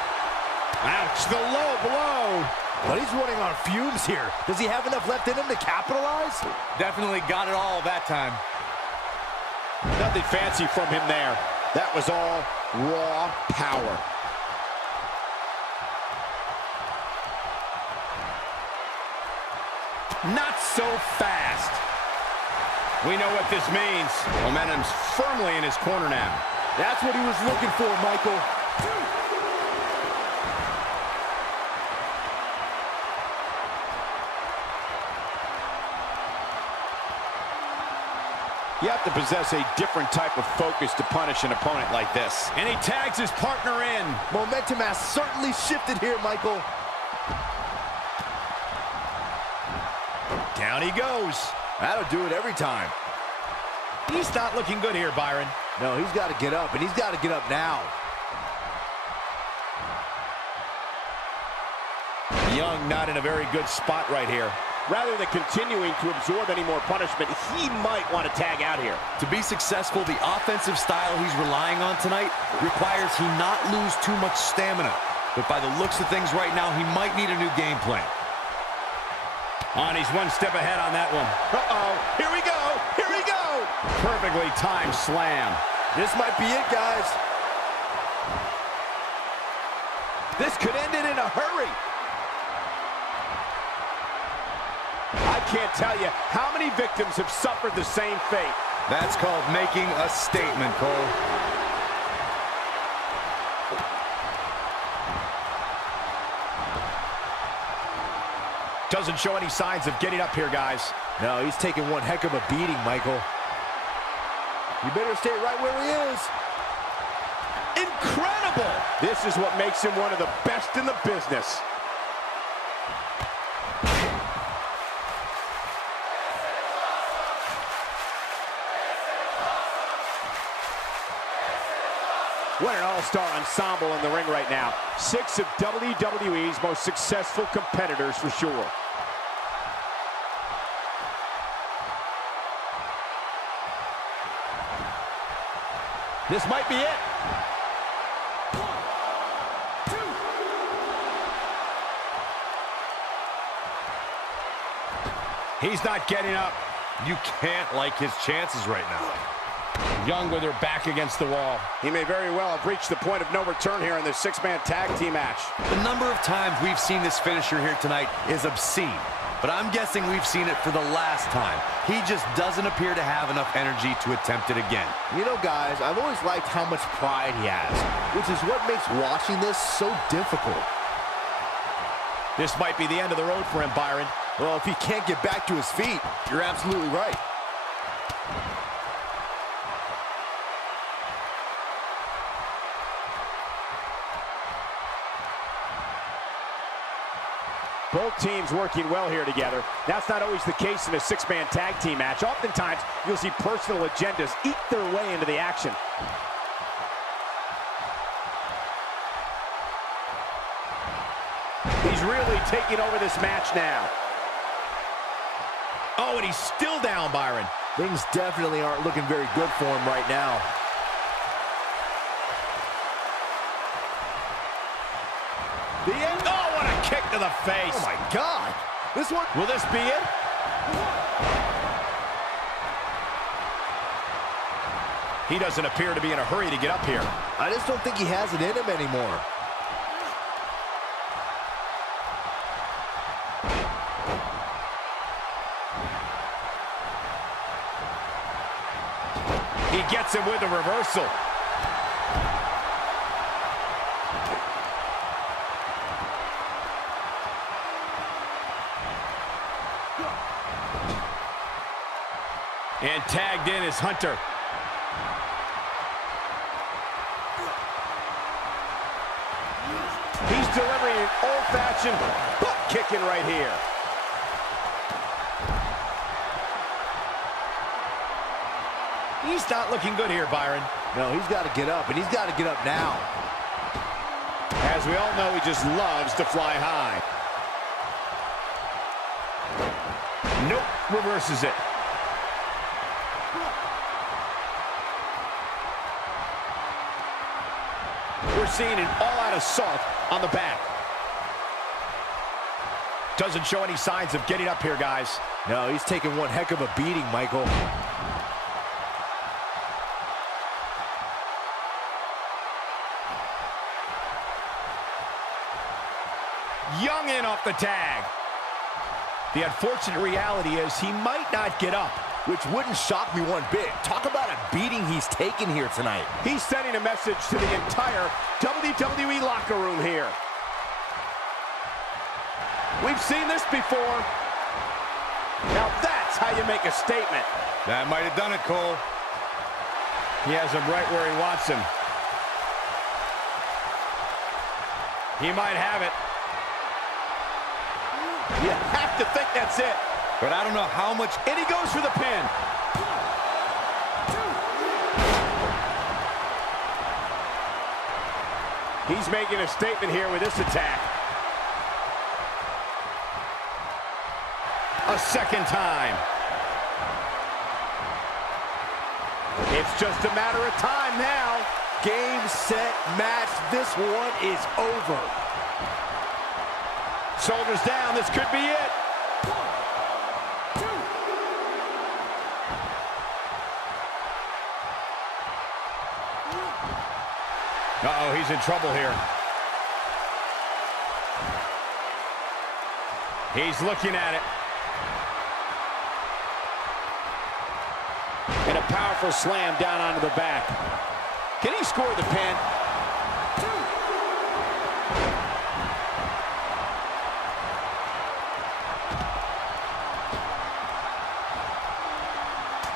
Ouch, the low blow. But he's running on fumes here. Does he have enough left in him to capitalize? Definitely got it all that time. Nothing fancy from him there. That was all raw power. Not so fast. We know what this means. Momentum's firmly in his corner now. That's what he was looking for, Michael. You have to possess a different type of focus to punish an opponent like this. And he tags his partner in. Momentum has certainly shifted here, Michael. Down he goes. That'll do it every time. He's not looking good here, Byron. No, he's got to get up, and he's got to get up now. Young not in a very good spot right here. Rather than continuing to absorb any more punishment, he might want to tag out here. To be successful, the offensive style he's relying on tonight requires he not lose too much stamina. But by the looks of things right now, he might need a new game plan. On, he's one step ahead on that one. Uh-oh, here we go, here we go! Perfectly timed slam. This might be it, guys. This could end it in a hurry. I can't tell you how many victims have suffered the same fate. That's called making a statement, Cole. Doesn't show any signs of getting up here, guys. No, he's taking one heck of a beating, Michael. You better stay right where he is. Incredible! This is what makes him one of the best in the business. What an all-star ensemble in the ring right now. 6 of WWE's most successful competitors for sure. This might be it. 1, 2. He's not getting up. You can't like his chances right now. Young with her back against the wall. He may very well have reached the point of no return here in this 6-man tag team match. The number of times we've seen this finisher here tonight is obscene. But I'm guessing we've seen it for the last time. He just doesn't appear to have enough energy to attempt it again. You know, guys, I've always liked how much pride he has, which is what makes watching this so difficult. This might be the end of the road for him, Byron. Well, if he can't get back to his feet, you're absolutely right. Both teams working well here together. That's not always the case in a 6-man tag team match. Oftentimes, you'll see personal agendas eat their way into the action. He's really taking over this match now. Oh, and he's still down, Byron. Things definitely aren't looking very good for him right now. The end. Oh, what a kick to the face. Oh, my God. This one. Will this be it? He doesn't appear to be in a hurry to get up here. I just don't think he has it in him anymore. He gets him with a reversal. And tagged in is Hunter. He's delivering an old-fashioned butt kicking right here. He's not looking good here, Byron. No, he's got to get up, and he's got to get up now. Has As we all know, he just loves to fly high. Nope, reverses it. We're seeing an all-out assault on the back. Doesn't show any signs of getting up here, guys. No, he's taking one heck of a beating, Michael. Young in off the tag. The unfortunate reality is he might not get up. Which wouldn't shock me one bit. Talk about a beating he's taken here tonight. He's sending a message to the entire WWE locker room here. We've seen this before. Now that's how you make a statement. That might have done it, Cole. He has him right where he wants him. He might have it. You have to think that's it. But I don't know how much. And he goes for the pin. He's making a statement here with this attack. A second time. It's just a matter of time now. Game, set, match. This one is over. Shoulders down. This could be it. Uh-oh, he's in trouble here. He's looking at it. And a powerful slam down onto the back. Can he score the pin?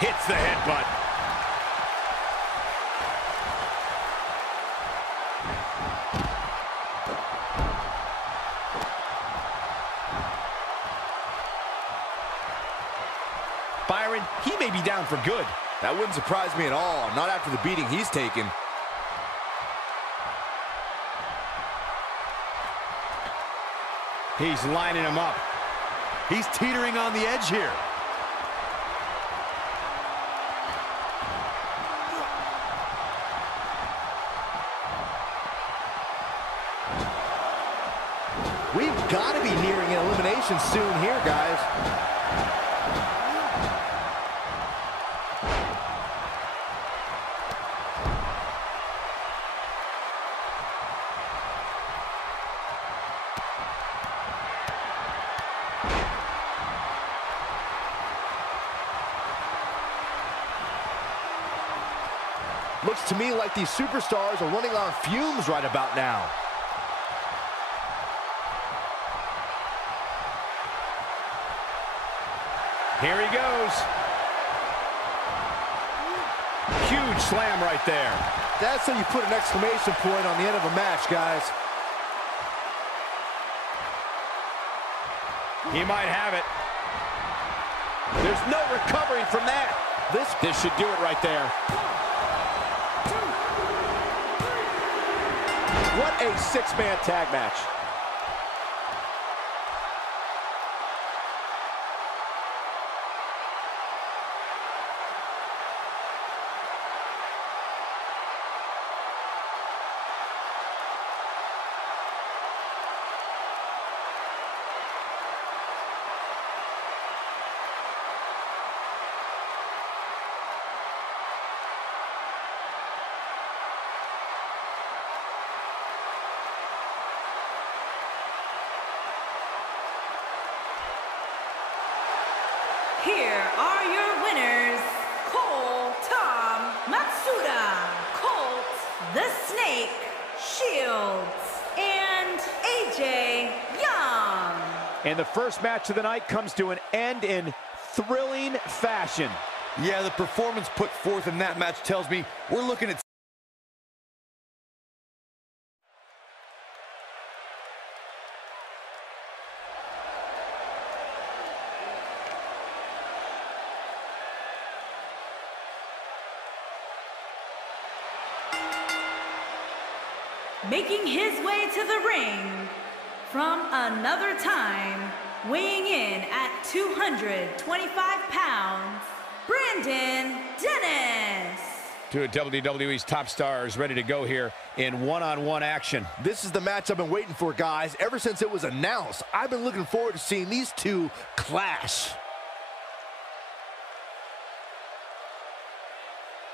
Hits the headbutt. Byron, he may be down for good. That wouldn't surprise me at all. Not after the beating he's taken. He's lining him up. He's teetering on the edge here. We've got to be nearing an elimination soon here, guys. Looks to me like these superstars are running on fumes right about now. Here he goes. Huge slam right there. That's how you put an exclamation point on the end of a match, guys. He might have it. There's no recovering from that. This should do it right there. What a six-man tag match. Here are your winners, Cole Tom Matsuda, Colt the Snake Shields, and AJ Young. And the first match of the night comes to an end in thrilling fashion. Yeah, the performance put forth in that match tells me we're looking at Making his way to the ring from another time, weighing in at 225 pounds, Brandon Dennis. Two of WWE's top stars ready to go here in one-on-one action. This is the match I've been waiting for, guys. Ever since it was announced, I've been looking forward to seeing these two clash.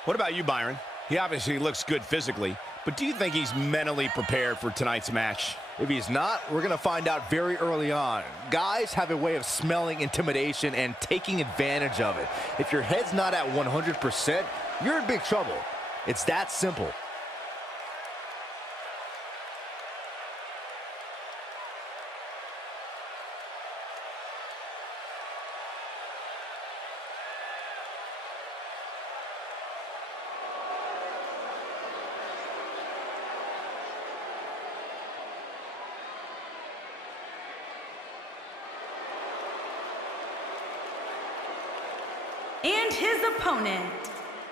What about you, Byron? He obviously looks good physically, but do you think he's mentally prepared for tonight's match? If he's not, we're going to find out very early on. Guys have a way of smelling intimidation and taking advantage of it. If your head's not at 100%, you're in big trouble. It's that simple. And his opponent,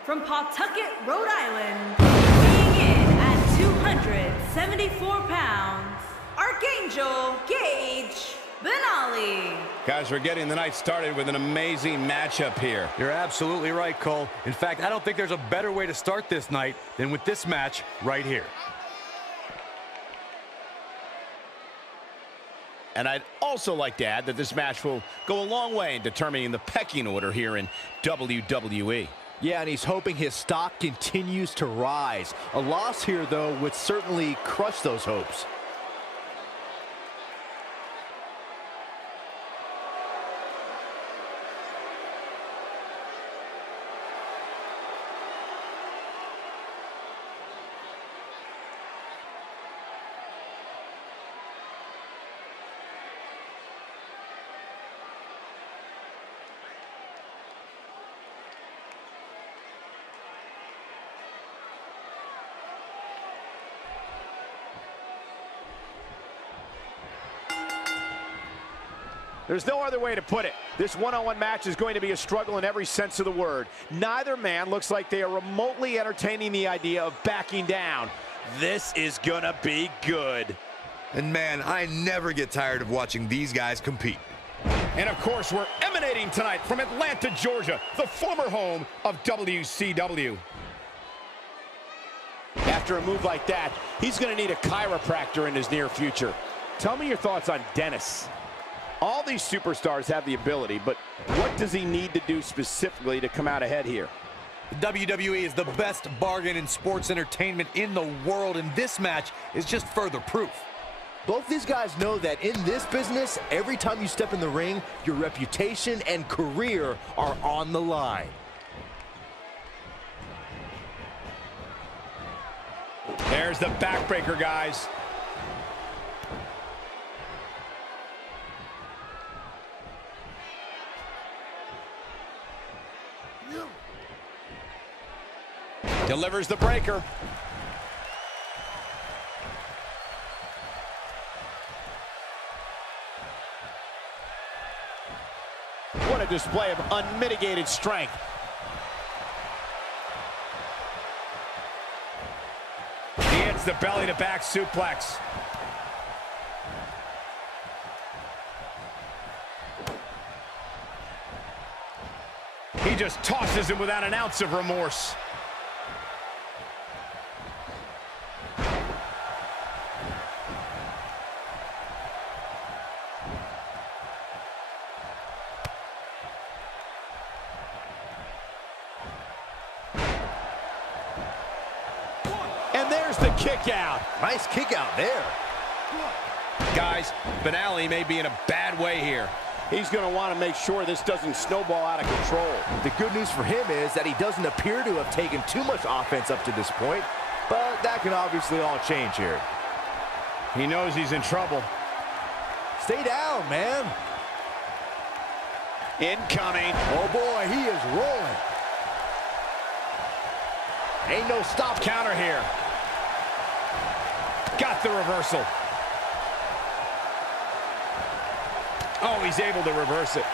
from Pawtucket, Rhode Island, weighing in at 274 pounds, Archangel Gage Benali. Guys, we're getting the night started with an amazing matchup here. You're absolutely right, Cole. In fact, I don't think there's a better way to start this night than with this match right here. And I'd also like to add that this match will go a long way in determining the pecking order here in WWE. Yeah, and he's hoping his stock continues to rise. A loss here, though, would certainly crush those hopes. There's no other way to put it. This one-on-one match is going to be a struggle in every sense of the word. Neither man looks like they are remotely entertaining the idea of backing down. This is gonna be good. And man, I never get tired of watching these guys compete. And of course, we're emanating tonight from Atlanta, Georgia, the former home of WCW. After a move like that, he's gonna need a chiropractor in his near future. Tell me your thoughts on Dennis. All these superstars have the ability, but what does he need to do specifically to come out ahead here? WWE is the best bargain in sports entertainment in the world, and this match is just further proof. Both these guys know that in this business, every time you step in the ring, your reputation and career are on the line. There's the backbreaker, guys. Delivers the breaker. What a display of unmitigated strength. He hits the belly-to-back suplex. He just tosses him without an ounce of remorse. And there's the kick out. Nice kick out there. Guys, Benali may be in a bad way here. He's going to want to make sure this doesn't snowball out of control. The good news for him is that he doesn't appear to have taken too much offense up to this point, but that can obviously all change here. He knows he's in trouble. Stay down, man. Incoming. Oh boy, he is rolling. Ain't no stop. Counter here. Got the reversal. Oh, he's able to reverse it.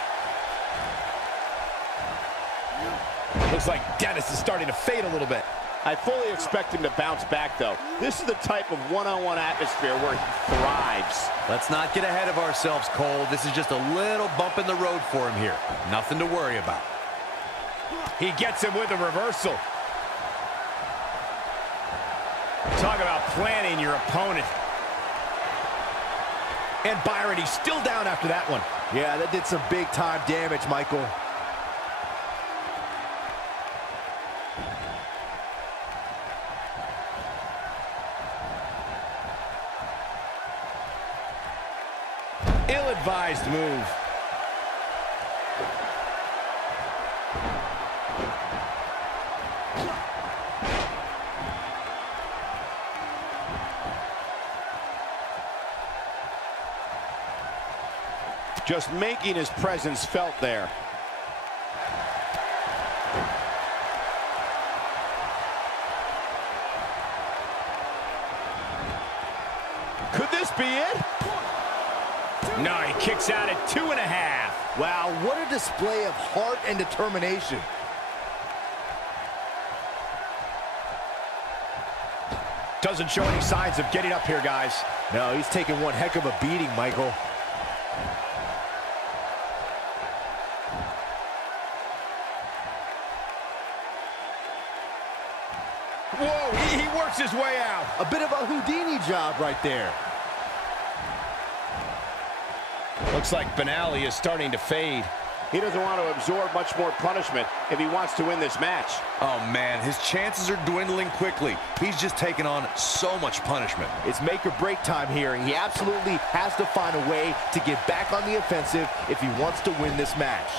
Looks like Dennis is starting to fade a little bit. I fully expect him to bounce back, though. This is the type of one-on-one atmosphere where he thrives. Let's not get ahead of ourselves, Cole. This is just a little bump in the road for him here. Nothing to worry about. He gets him with a reversal. Talk about planning your opponent. And Byron, he's still down after that one. Yeah, that did some big-time damage, Michael. Ill-advised move. Just making his presence felt there. Could this be it? No, he kicks out at 2.5. Wow, what a display of heart and determination. Doesn't show any signs of getting up here, guys. No, he's taking one heck of a beating, Michael. Whoa, he works his way out. A bit of a Houdini job right there. Looks like finale is starting to fade. He doesn't want to absorb much more punishment if he wants to win this match. Oh, man, his chances are dwindling quickly. He's just taken on so much punishment. It's make or break time here, and he absolutely has to find a way to get back on the offensive if he wants to win this match.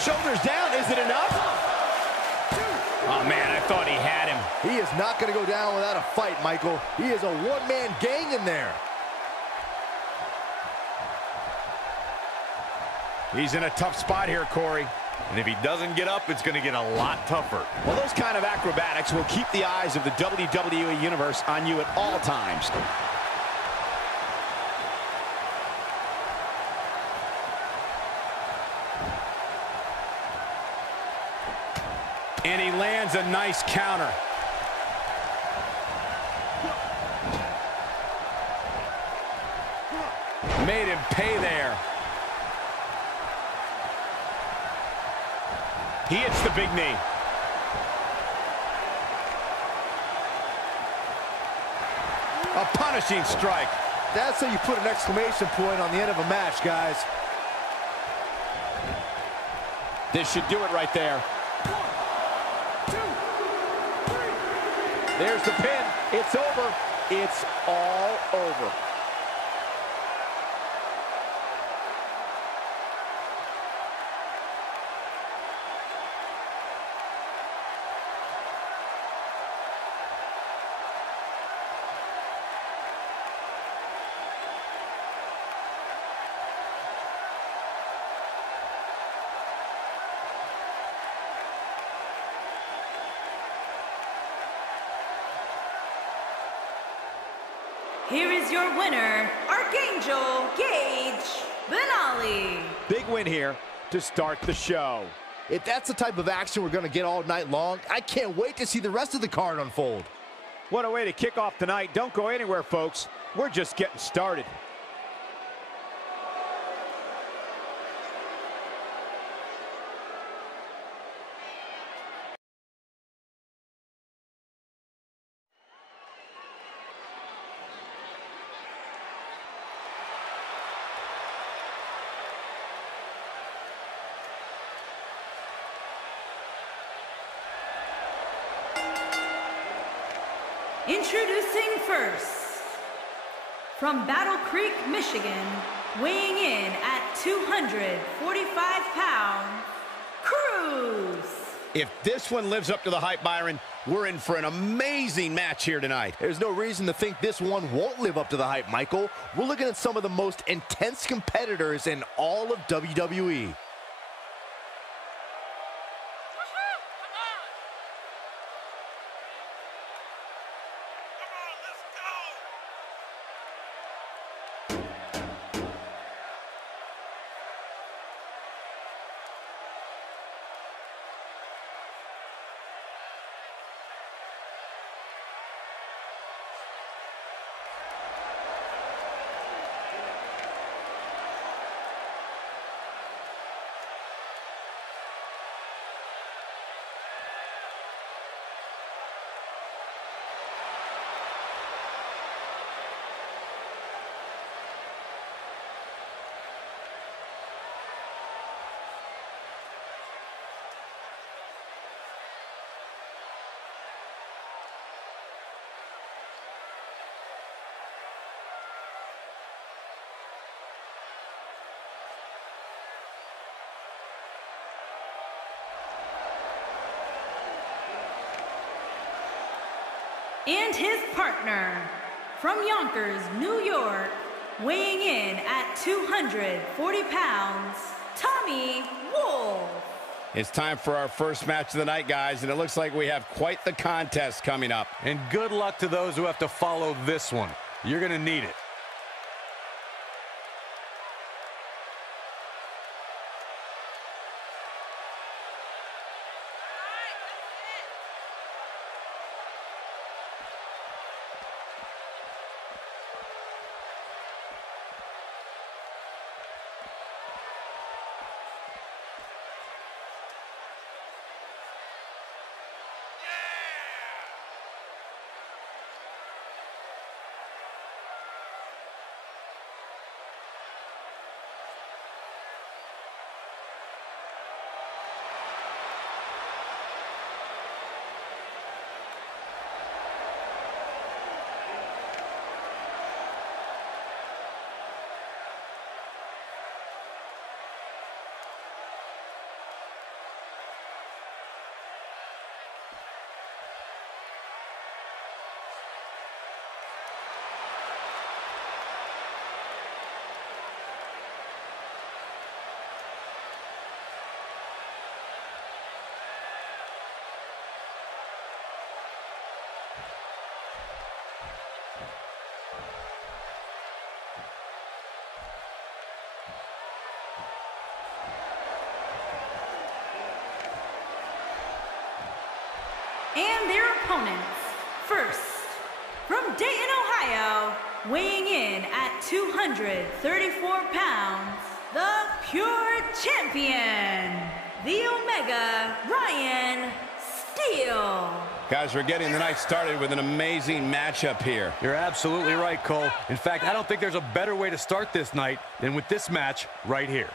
Shoulders down, is it enough? Oh, man, I thought he had him. He is not going to go down without a fight, Michael. He is a one-man gang in there. He's in a tough spot here, Corey. And if he doesn't get up, it's going to get a lot tougher. Well, those kind of acrobatics will keep the eyes of the WWE Universe on you at all times. And he lands a nice counter. Made him pay there. He hits the big knee. A punishing strike. That's how you put an exclamation point on the end of a match, guys. This should do it right there. There's the pin. It's over. It's all over. Here is your winner, Archangel Gage Benali. Big win here to start the show. If that's the type of action we're going to get all night long, I can't wait to see the rest of the card unfold. What a way to kick off tonight. Don't go anywhere, folks. We're just getting started. Introducing first, from Battle Creek, Michigan, weighing in at 245 pounds, Cruz. If this one lives up to the hype, Byron, we're in for an amazing match here tonight. There's no reason to think this one won't live up to the hype, Michael. We're looking at some of the most intense competitors in all of WWE. And his partner, from Yonkers, New York, weighing in at 240 pounds, Tommy Wolf. It's time for our first match of the night, guys, and it looks like we have quite the contest coming up. And good luck to those who have to follow this one. You're going to need it. And their opponents, first, from Dayton, Ohio, weighing in at 234 pounds, the Pure Champion, the Omega Ryan Steele. Guys, we're getting the night started with an amazing matchup here. You're absolutely right, Cole. In fact, I don't think there's a better way to start this night than with this match right here.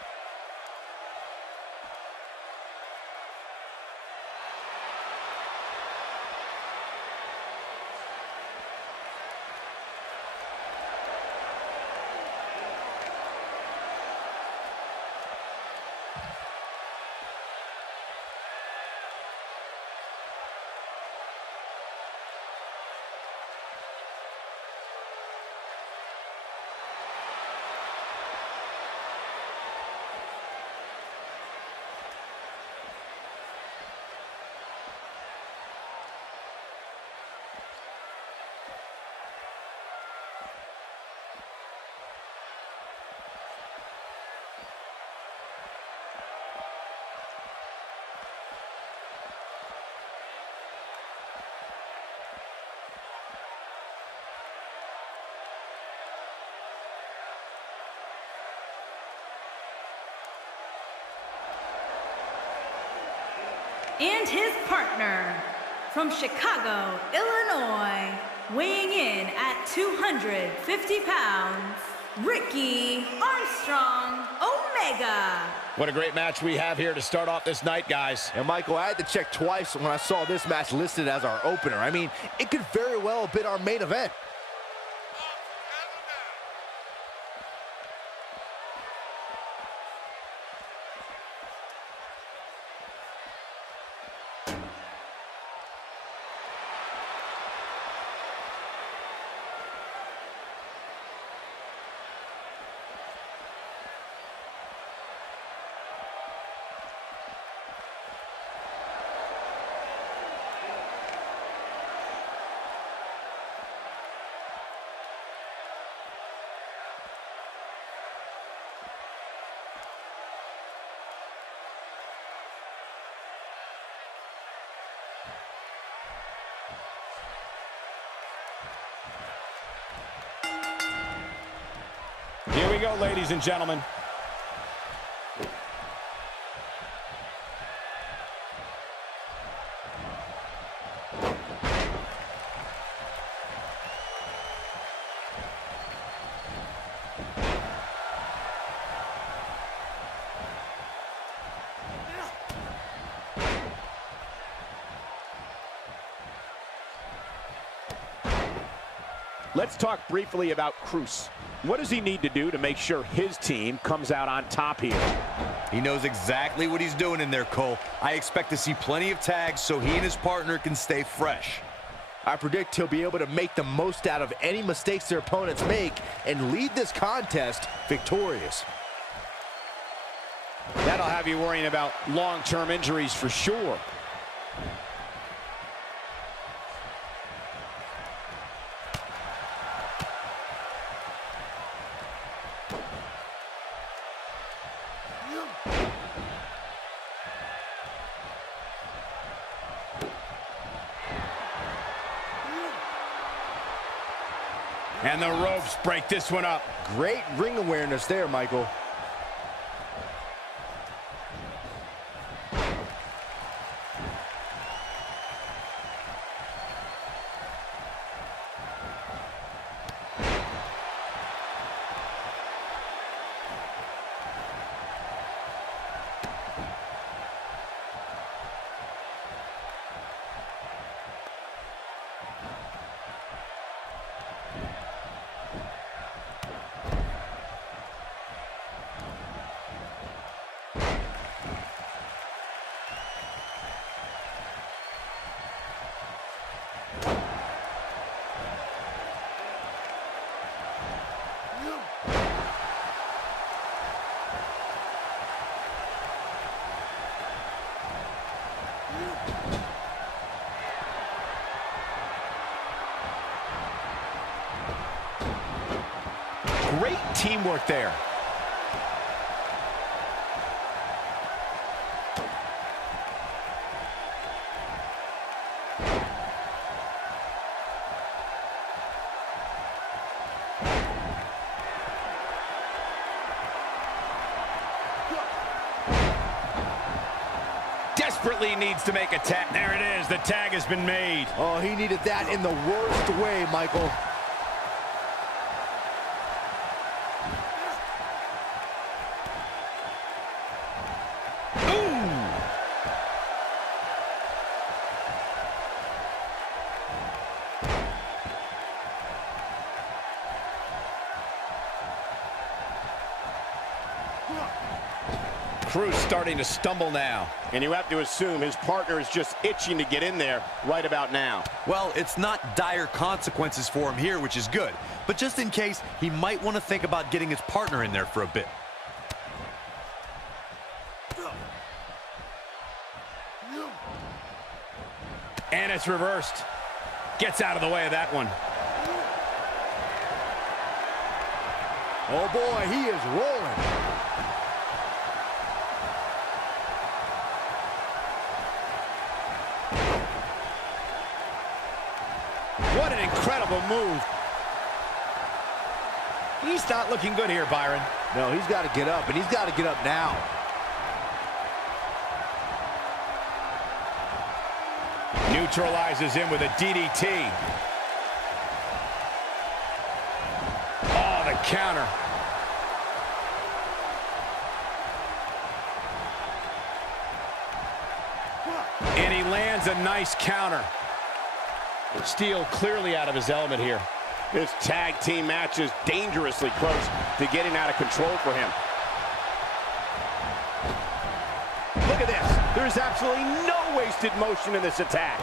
And his partner, from Chicago, Illinois, weighing in at 250 pounds, Ricky Armstrong Omega. What a great match we have here to start off this night, guys. And Michael, I had to check twice when I saw this match listed as our opener. I mean, it could very well have been our main event. Here we go, ladies and gentlemen. Let's talk briefly about Cruz. What does he need to do to make sure his team comes out on top here? He knows exactly what he's doing in there, Cole. I expect to see plenty of tags so he and his partner can stay fresh. I predict he'll be able to make the most out of any mistakes their opponents make and lead this contest victorious. That'll have you worrying about long-term injuries for sure. And the ropes break this one up. Great ring awareness there, Michael. Great teamwork there. Desperately needs to make a tag. There it is. The tag has been made. Oh, he needed that in the worst way, Michael. Crew's starting to stumble now. And you have to assume his partner is just itching to get in there right about now. Well, it's not dire consequences for him here, which is good. But just in case, he might want to think about getting his partner in there for a bit. And it's reversed. Gets out of the way of that one. Oh boy, he is rolling. What an incredible move. He's not looking good here, Byron. No, he's got to get up, and he's got to get up now. Neutralizes him with a DDT. Oh, the counter. And he lands a nice counter. Steel clearly out of his element here. This tag team match is dangerously close to getting out of control for him. Look at this. There's absolutely no wasted motion in this attack.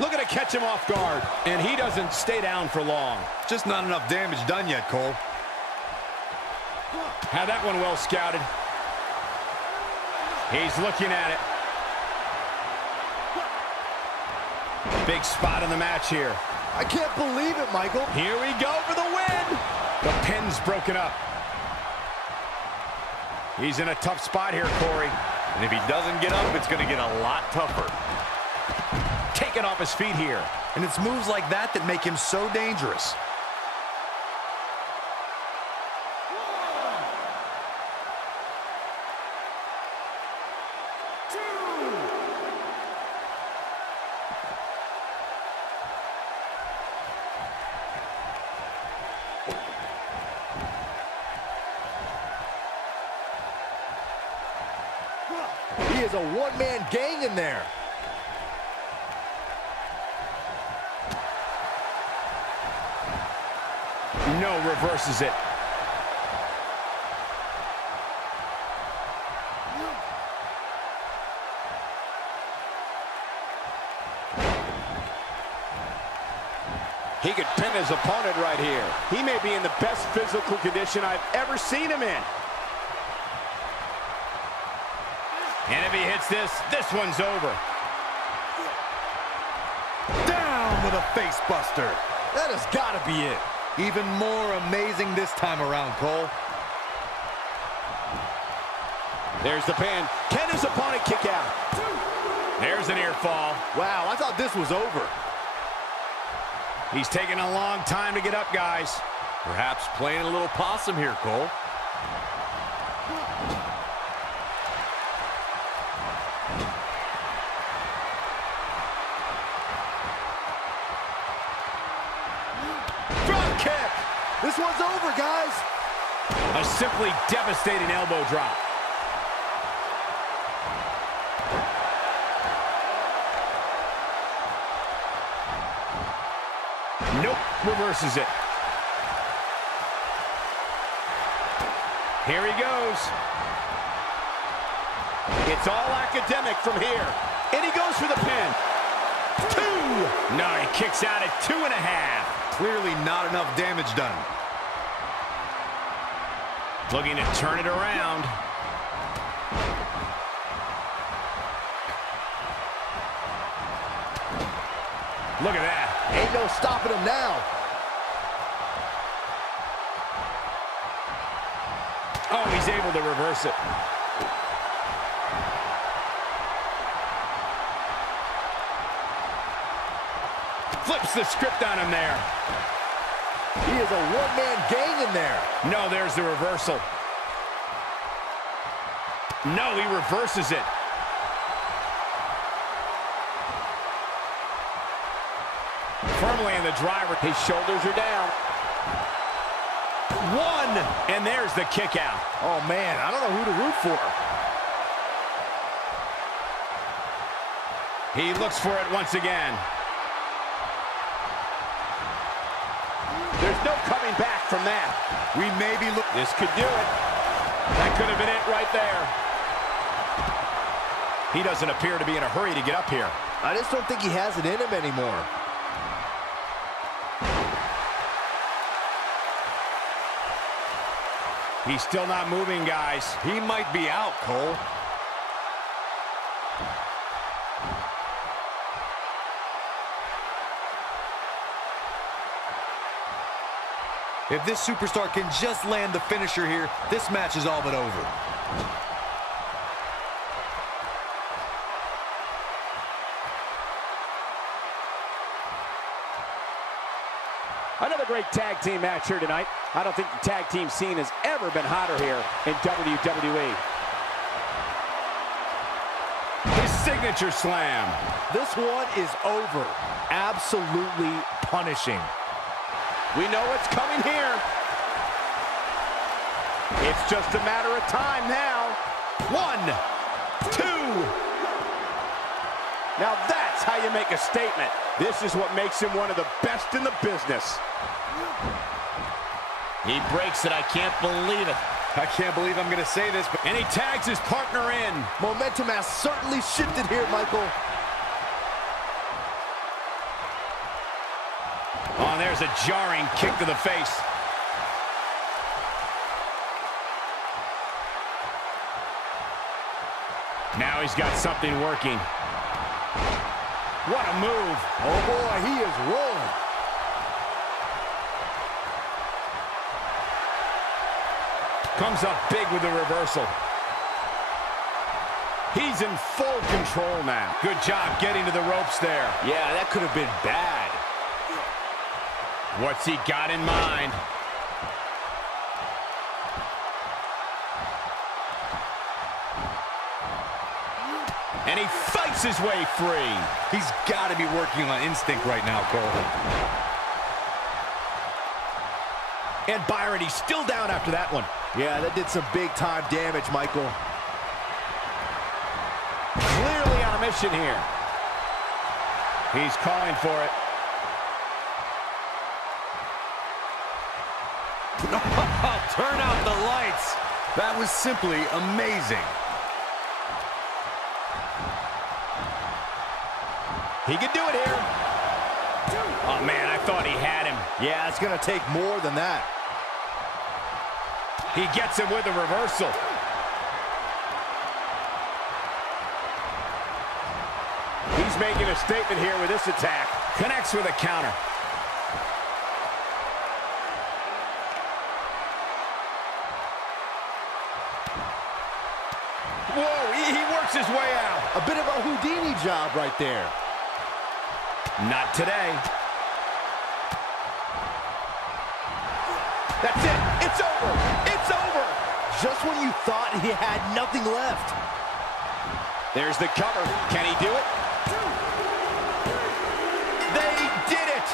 Looking to catch him off guard, and he doesn't stay down for long. Just not enough damage done yet, Cole. Had that one well scouted. He's looking at it. Big spot in the match here. I can't believe it, Michael. Here we go for the win. The pin's broken up. He's in a tough spot here, Corey. And if he doesn't get up, it's going to get a lot tougher. Taken off his feet here. And it's moves like that that make him so dangerous. He is a one-man gang in there. No, reverses it. He could pin his opponent right here. He may be in the best physical condition I've ever seen him in. And if he hits this, this one's over. Down with a face buster. That has got to be it. Even more amazing this time around, Cole. There's the pin. Can his opponent kick out? There's a near fall. Wow, I thought this was over. He's taking a long time to get up, guys. Perhaps playing a little possum here, Cole. Drop kick. This one's over, guys. A simply devastating elbow drop. Nope, reverses it. Here he goes. It's all academic from here. And he goes for the pin. 2. No, he kicks out at 2.5. Clearly not enough damage done. Looking to turn it around. Look at that. Ain't no stopping him now. Oh, he's able to reverse it. Flips the script on him there. He is a one-man gang in there. No, there's the reversal. No, he reverses it. Firmly in the driver. His shoulders are down. 1, and there's the kick out. Oh, man, I don't know who to root for. He looks for it once again. There's no coming back from that. We may be looking. This could do it. That could have been it right there. He doesn't appear to be in a hurry to get up here. I just don't think he has it in him anymore. He's still not moving, guys. He might be out, Cole. If this superstar can just land the finisher here, this match is all but over. Another great tag team match here tonight. I don't think the tag team scene has ever been hotter here in WWE. His signature slam. This one is over. Absolutely punishing. We know what's coming here. It's just a matter of time now. 1, 2. Now that's how you make a statement. This is what makes him one of the best in the business. He breaks it. I can't believe it. I can't believe I'm going to say this, but... And he tags his partner in. Momentum has certainly shifted here, Michael. Oh, there's a jarring kick to the face. Now he's got something working. What a move. Oh, boy, he is rolling. Comes up big with the reversal. He's in full control now. Good job getting to the ropes there. Yeah, that could have been bad. What's he got in mind? And he fights his way free. He's got to be working on instinct right now, Cole. And Byron, he's still down after that one. Yeah, that did some big-time damage, Michael. Clearly on a mission here. He's calling for it. the lights. That was simply amazing. He can do it here. Oh, man, I thought he had him. Yeah, it's going to take more than that. He gets him with a reversal. He's making a statement here with this attack. Connects with a counter. Whoa, he works his way out. A bit of a Houdini job right there. Not today. That's it. It's over. It's over. Just when you thought he had nothing left. There's the cover. Can he do it? They did it.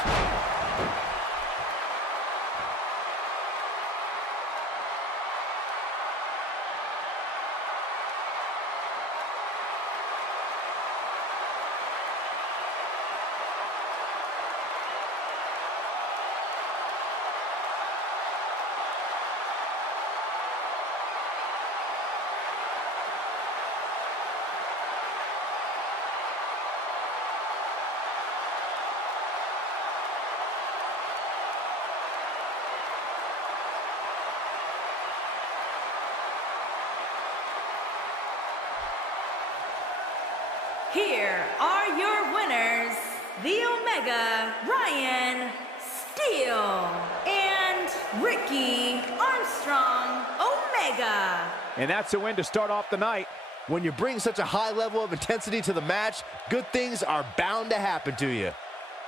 Here are your winners, the Omega, Ryan Steele, and Ricky Armstrong Omega. And that's a win to start off the night. When you bring such a high level of intensity to the match, good things are bound to happen to you.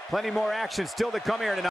Plenty more action still to come here tonight.